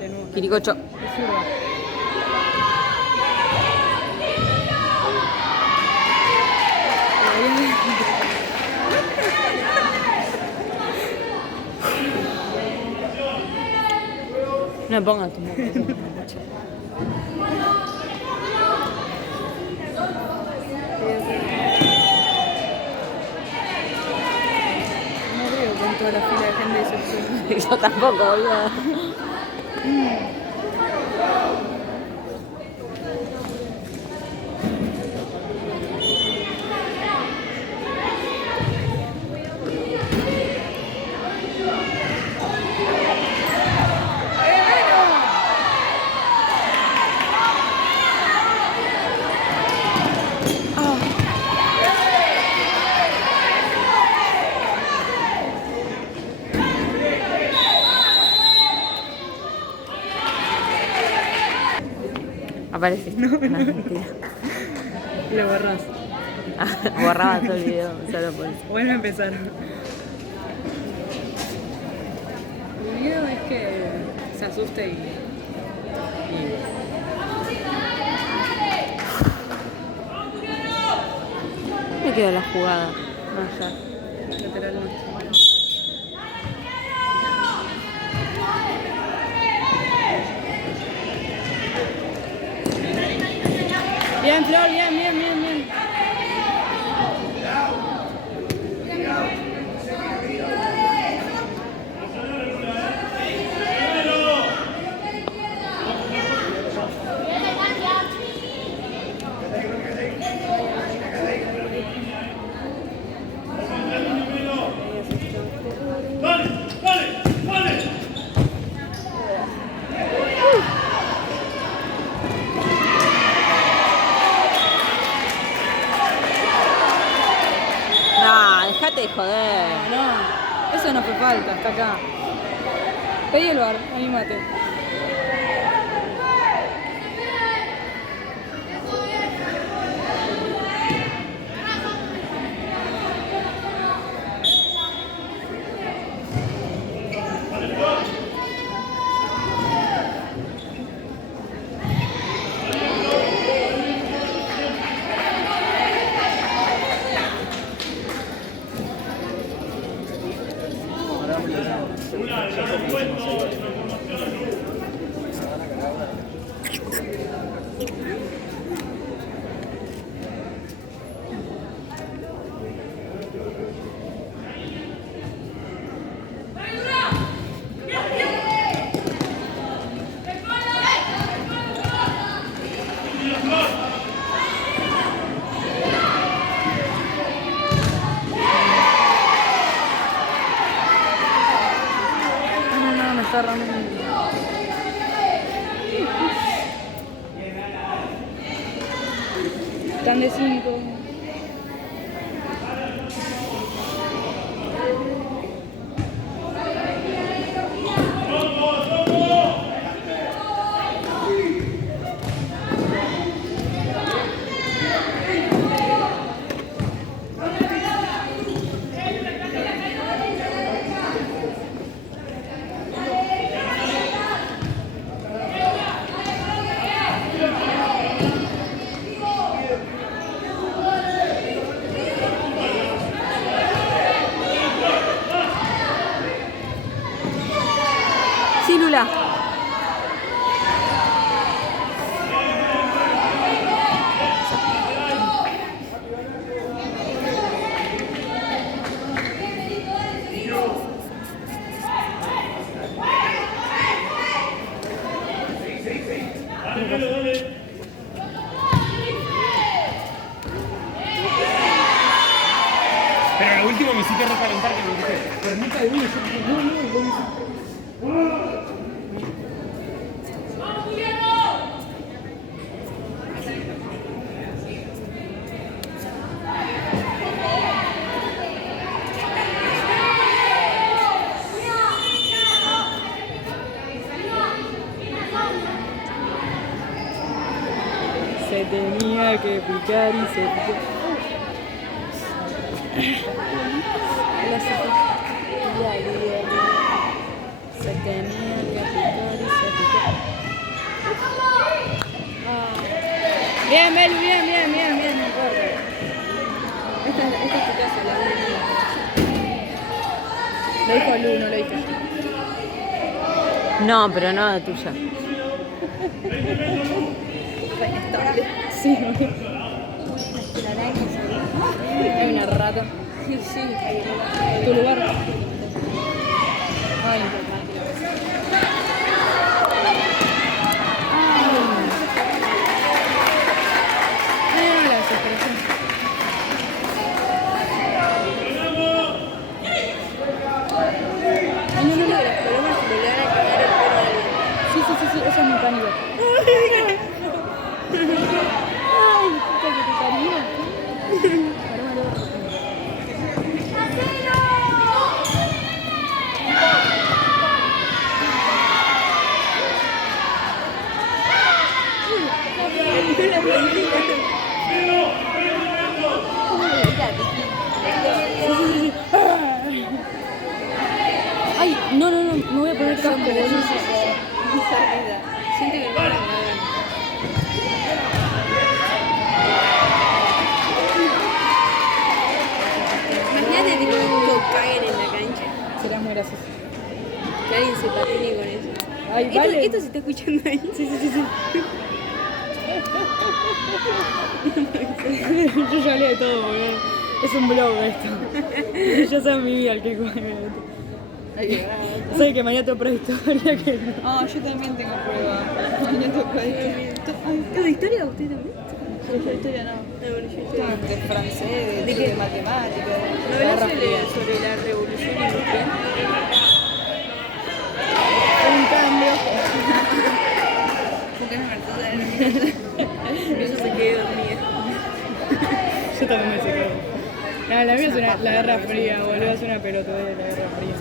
De nuevo. Quiricocho. Es zurda. No me pongas tu moco. No veo con toda la fila de gente de sexo. Yo tampoco, boludo. Aparece. No, mentira. Lo borras. Borraba todo el video, solo por eso. Vuelve a empezar. Mi miedo es que se asuste y Me quedó la jugada. vaya. Lateral no. Bien, Flor, bien, bien, bien, bien. ¡Dale! ¡Dale! ¡Dale! No, dejate de joder. No, eso no fue falta, está acá. Pedí el bar, anímate. No, me está rando. Están de 5. me hiciste recalentar que me dijiste, pero nunca de uno, yo dije, no, y vos me dijiste, se tenía que picar y se picó. Se tenía que picar y se picó. Bien, Melu, bien, no importa. Esta es tu casa, la única. Lo dijo Lu, no lo dije yo. No, pero no de tuya. Sí, hay una rata. Sí. Tu lugar. Ay, la desesperación. Ay, no. Sí, eso es mi pánico. Ay, puta que te parió. Ay, no, me voy a poner casco, boludo. Siente que no. Imagínate tipo caer en la cancha. Será muy gracioso. Que alguien se patine con eso. Ay, vale. Esto se está escuchando ahí. Sí. Yo ya hablé de todo, boludo. Es un blog esto. Ya saben mi vida el que come. Sé que mañana tengo prehistoria que no. Ah, yo también tengo prueba. Mañana tengo prueba. ¿De historia usted también? Yo de historia no. De francés, ¿De qué? de matemáticas. ¿Novelas sobre la revolución industrial? Un cambio. ¿Por qué no me Eso se quedó dormida. Yo también me saqué. No, la mía es la Guerra Fría, boludo. Es una pelotudez de la Guerra Fría.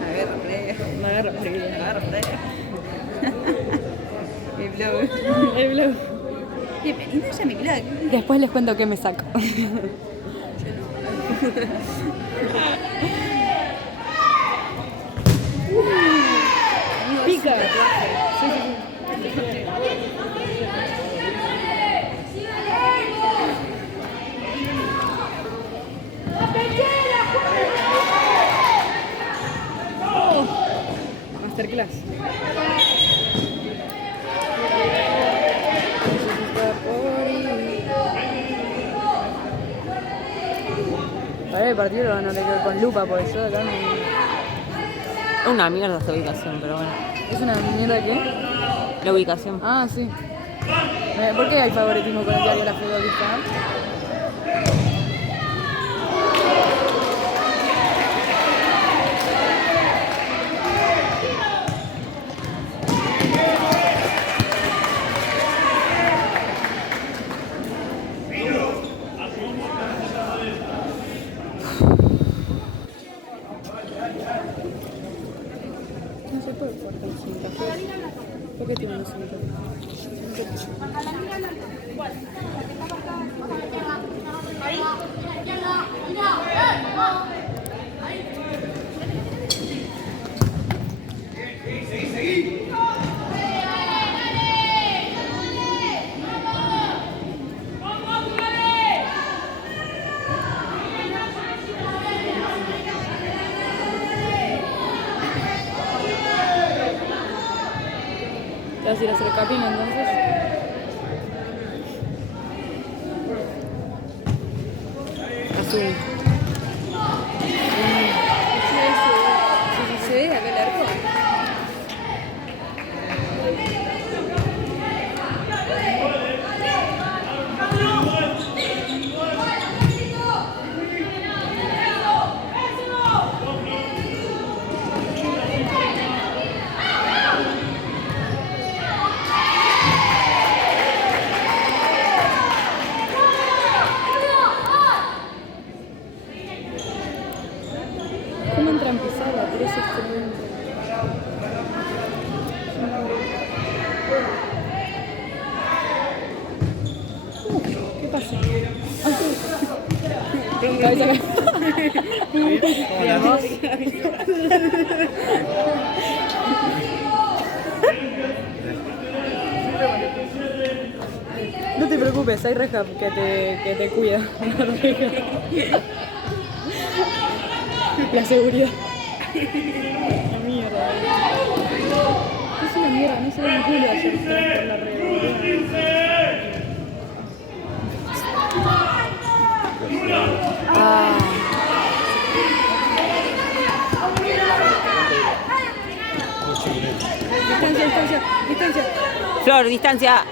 La Guerra Fría. La Guerra Fría. La Guerra Fría. El blog. El blog. Bienvenidos a mi blog. Después les cuento qué me saco. Pica. Sí. Masterclass. Para el partido lo van a tener con lupa, por eso acá no. Una mierda esta ubicación, pero bueno. ¿Es una mierda qué? La ubicación. Ah, sí. ¿Por qué hay favoritismo con el diario La Futbolista? No se puede cortar sin café. ¿Por qué tiene un cinto? ¿Te vas a ir a hacer capín entonces? Azul. ¿Se ve acá el arco? Cabeza acá. No te preocupes, hay reja que te cuida. La seguridad. La mierda. Es una mierda, no se ve en Julio ayer por la red. Distancia. Flor, distancia.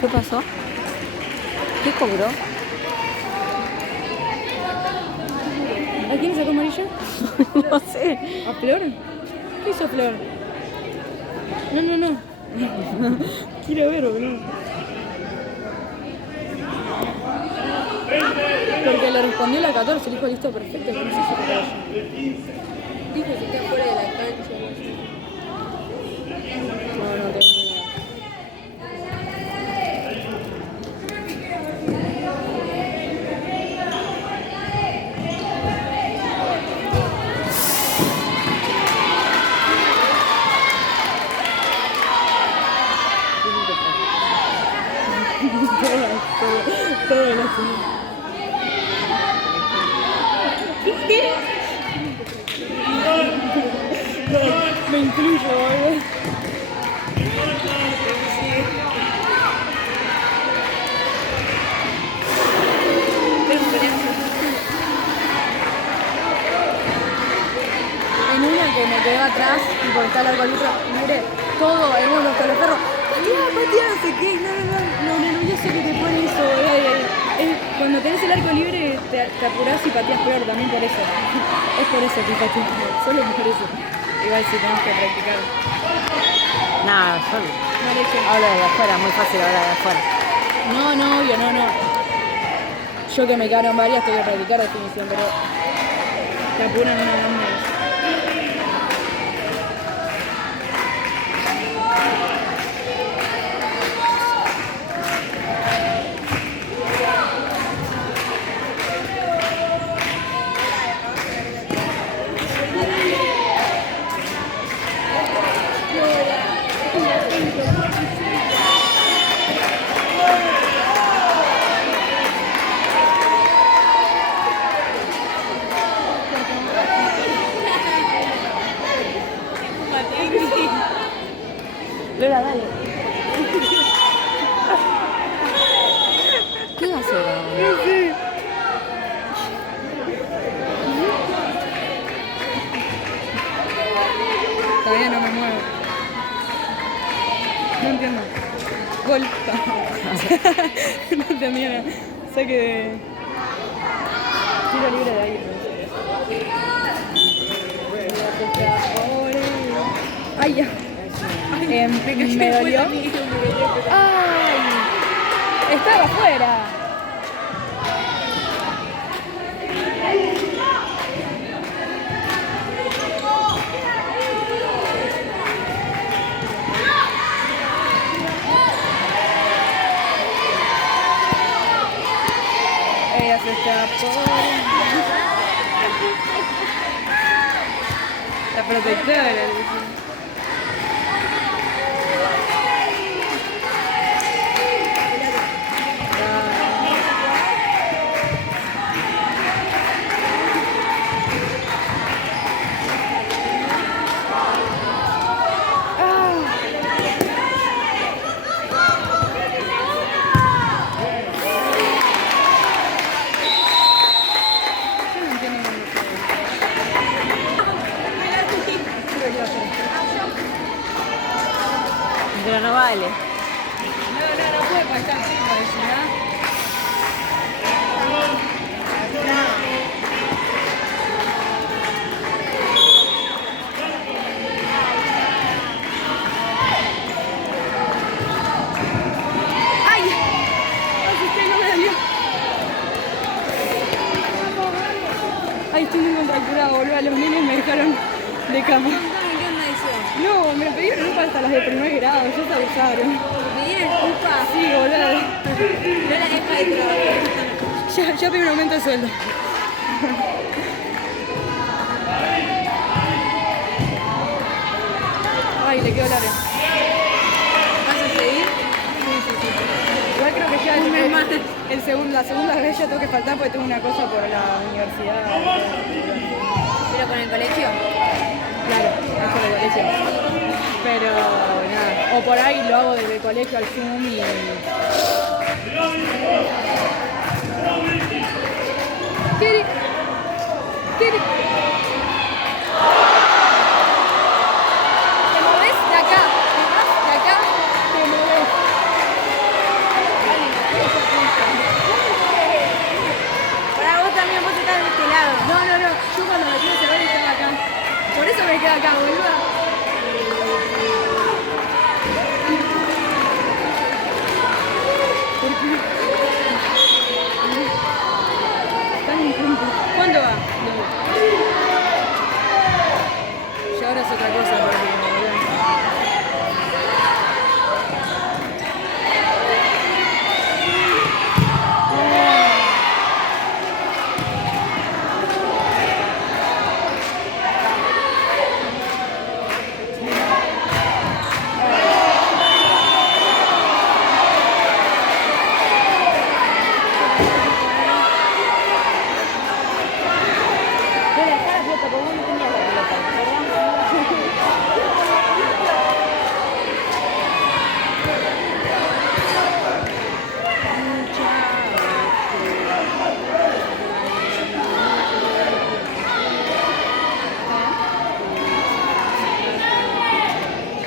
¿Qué pasó? ¿Qué cobró? ¿A quién sacó amarilla? No sé. ¿A Flor? ¿Qué hizo Flor? No. Quiero ver, boludo. Porque le respondió la 14, le dijo listo, perfecto. No sé si fue para ella. Dijo que está fuera de la cancha. No tengo ni idea. Todo el azul. Me incluyo, boludo. En una que me quedé atrás y por estar al libre, todo el mundo con los perros. Patea, no sé qué. No, yo sé que te pone eso. Cuando tenés el arco libre te apurás y pateas peor también por eso. Es por eso, fíjate. Solo por eso. Igual si tenés que practicar. Nada, yo hablo de afuera, muy fácil hablar de afuera. No, obvio, no. Yo que me quedaron varias tengo que practicar definición, pero te apuran una banda. Lola, dale. ¿Qué va a hacer ahora? Todavía no me muevo. No entiendo. Gol. No entendía nada. Saque de... Tiro libre de ahí. Ay, ya. Me dolió. ¡Ay! Estaba afuera. Ella se escapó. La protectora. Yo no entiendo nada. estoy muy contracturada, boludo. Los nenes me dejaron de cama. Contame qué onda eso. No, me pidieron UPA hasta las de primer grado, ya se abusaron. ¿Me dieron culpa? Sí, boludo. No la deja de trabajar. Ya pedí un aumento de sueldo. Ay, le quedó larga. ¿Vas a seguir? Igual creo que ya la segunda vez ya tengo que faltar porque tengo una cosa por la universidad. ¿Pero con el colegio? Claro, es por el colegio. Pero nada, o por ahí lo hago desde el colegio al Zoom y... Kiri. Kiri. Te movés de acá, te vas de acá, te movés. Para vos también, vos estás de este lado. No, yo cuando me quiero cerrar estaba acá. Por eso me quedo acá, boluda. ¿Cuánto va? Y ahora es otra cosa, porque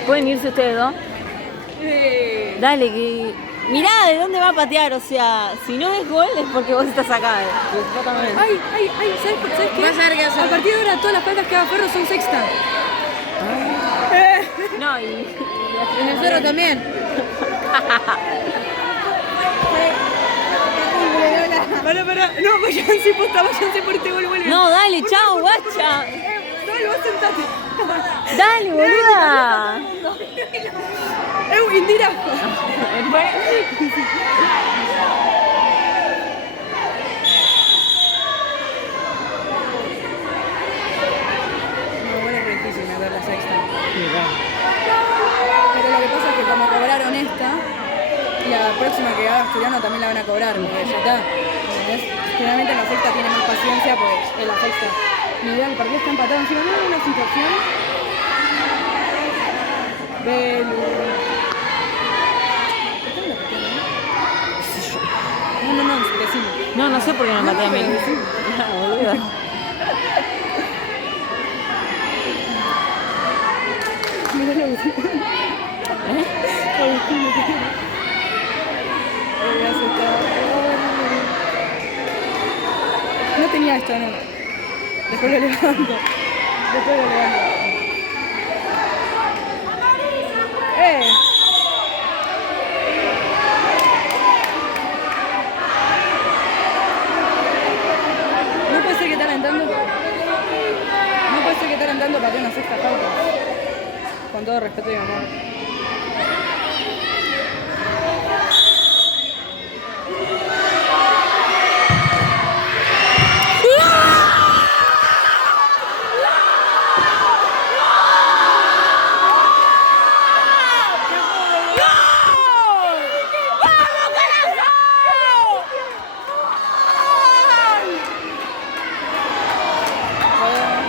¿Pueden irse ustedes dos? Dale, que... Mirá de dónde va a patear, o sea, si no es gol es porque vos estás acá. Ay, ¿sabes qué? Vas a ver qué hacer. A partir de ahora todas las faltas que haga Ferro son sexta. No, y... En el cerro también. Pará. No, váyanse, posta, váyanse por este gol, vuelve. No, dale, chao, guacha. Dale, vos sentate. Dale, boluda. Indira. No, bueno, es re difícil meter la sexta. Pero lo que pasa es que como cobraron esta, la próxima que haga Asturiano también la van a cobrar, porque ya está. ¿Entendés? Generalmente en la sexta tiene más paciencia, pues en la sexta. Mi idea, el partido está empatado encima, no hay una situación. Belu. No, decime. No sé por qué no maté a mí. pero decime. Boluda. Mirá lo Agustín. Agustín, no tenía esto, no. Después lo levanto. No puede ser que esté alentando. No puede ser que esté alentando para tener una sexta falta. Con todo respeto y amor.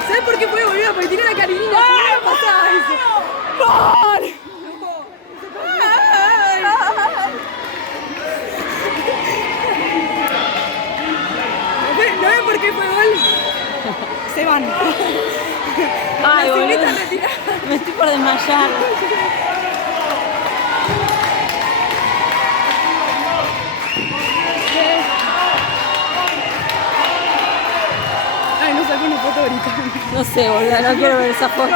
¿Sabes por qué fue, boludo? Porque tiró la carinina. No pasaba eso. ¿No ven por qué fue gol? Se van. Ay, La boludo. silueta retirada. Me estoy por desmayar. Ay, no sacó una foto ahorita. No sé, boludo, no quiero ver esa foto.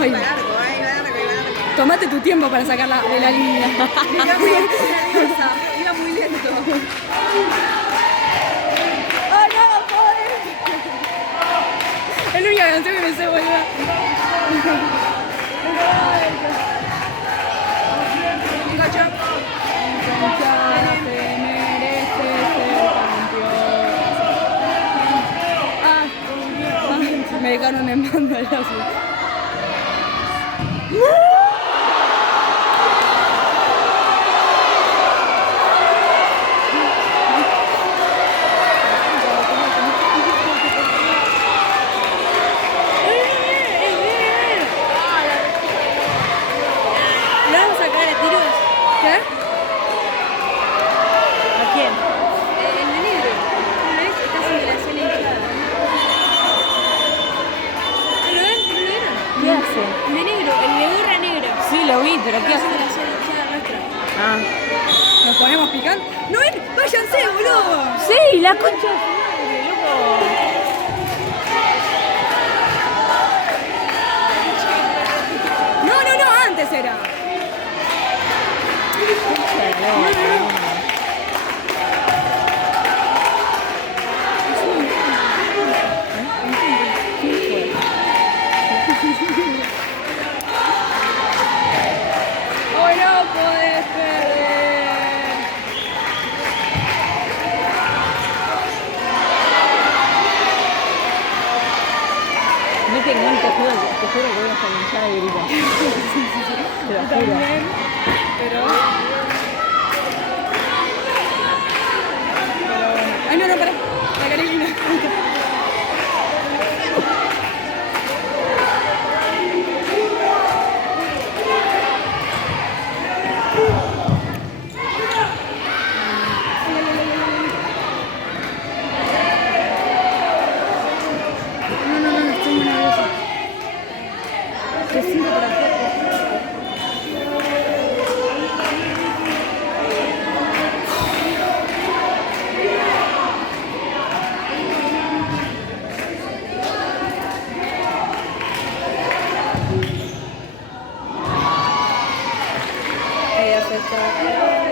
Ay, tomate tu tiempo para sacarla de la línea. Iba muy lento. canción que me sé, boludo. Gacha. Concha, te mereces ser campeón. Me dejaron en banda el azul. ¿Le vamos a sacar a tiros? ¿Qué? ¿A quién? El de negro. ¿No ves? Está haciendo la cena hinchada. ¿Lo ven? ¿No lo vieron? ¿Qué hace? El de negro, el de gorra negra. Sí, lo vi, pero ¿qué Está haciendo hace? la cena hinchada nuestra. Ah. Nos ponemos picantes. ¿No ven? ¡Váyanse, boludo! Sí, la concha de su madre, loco. No, antes era. Hoy no podés perder. Mete gol, te juro que voy a estar hinchada de grito. Te lo juro. También, pero bueno. Ay, no, pará. La Carolina. No, estoy muy nerviosa. Te siento para afuera. Ella se está.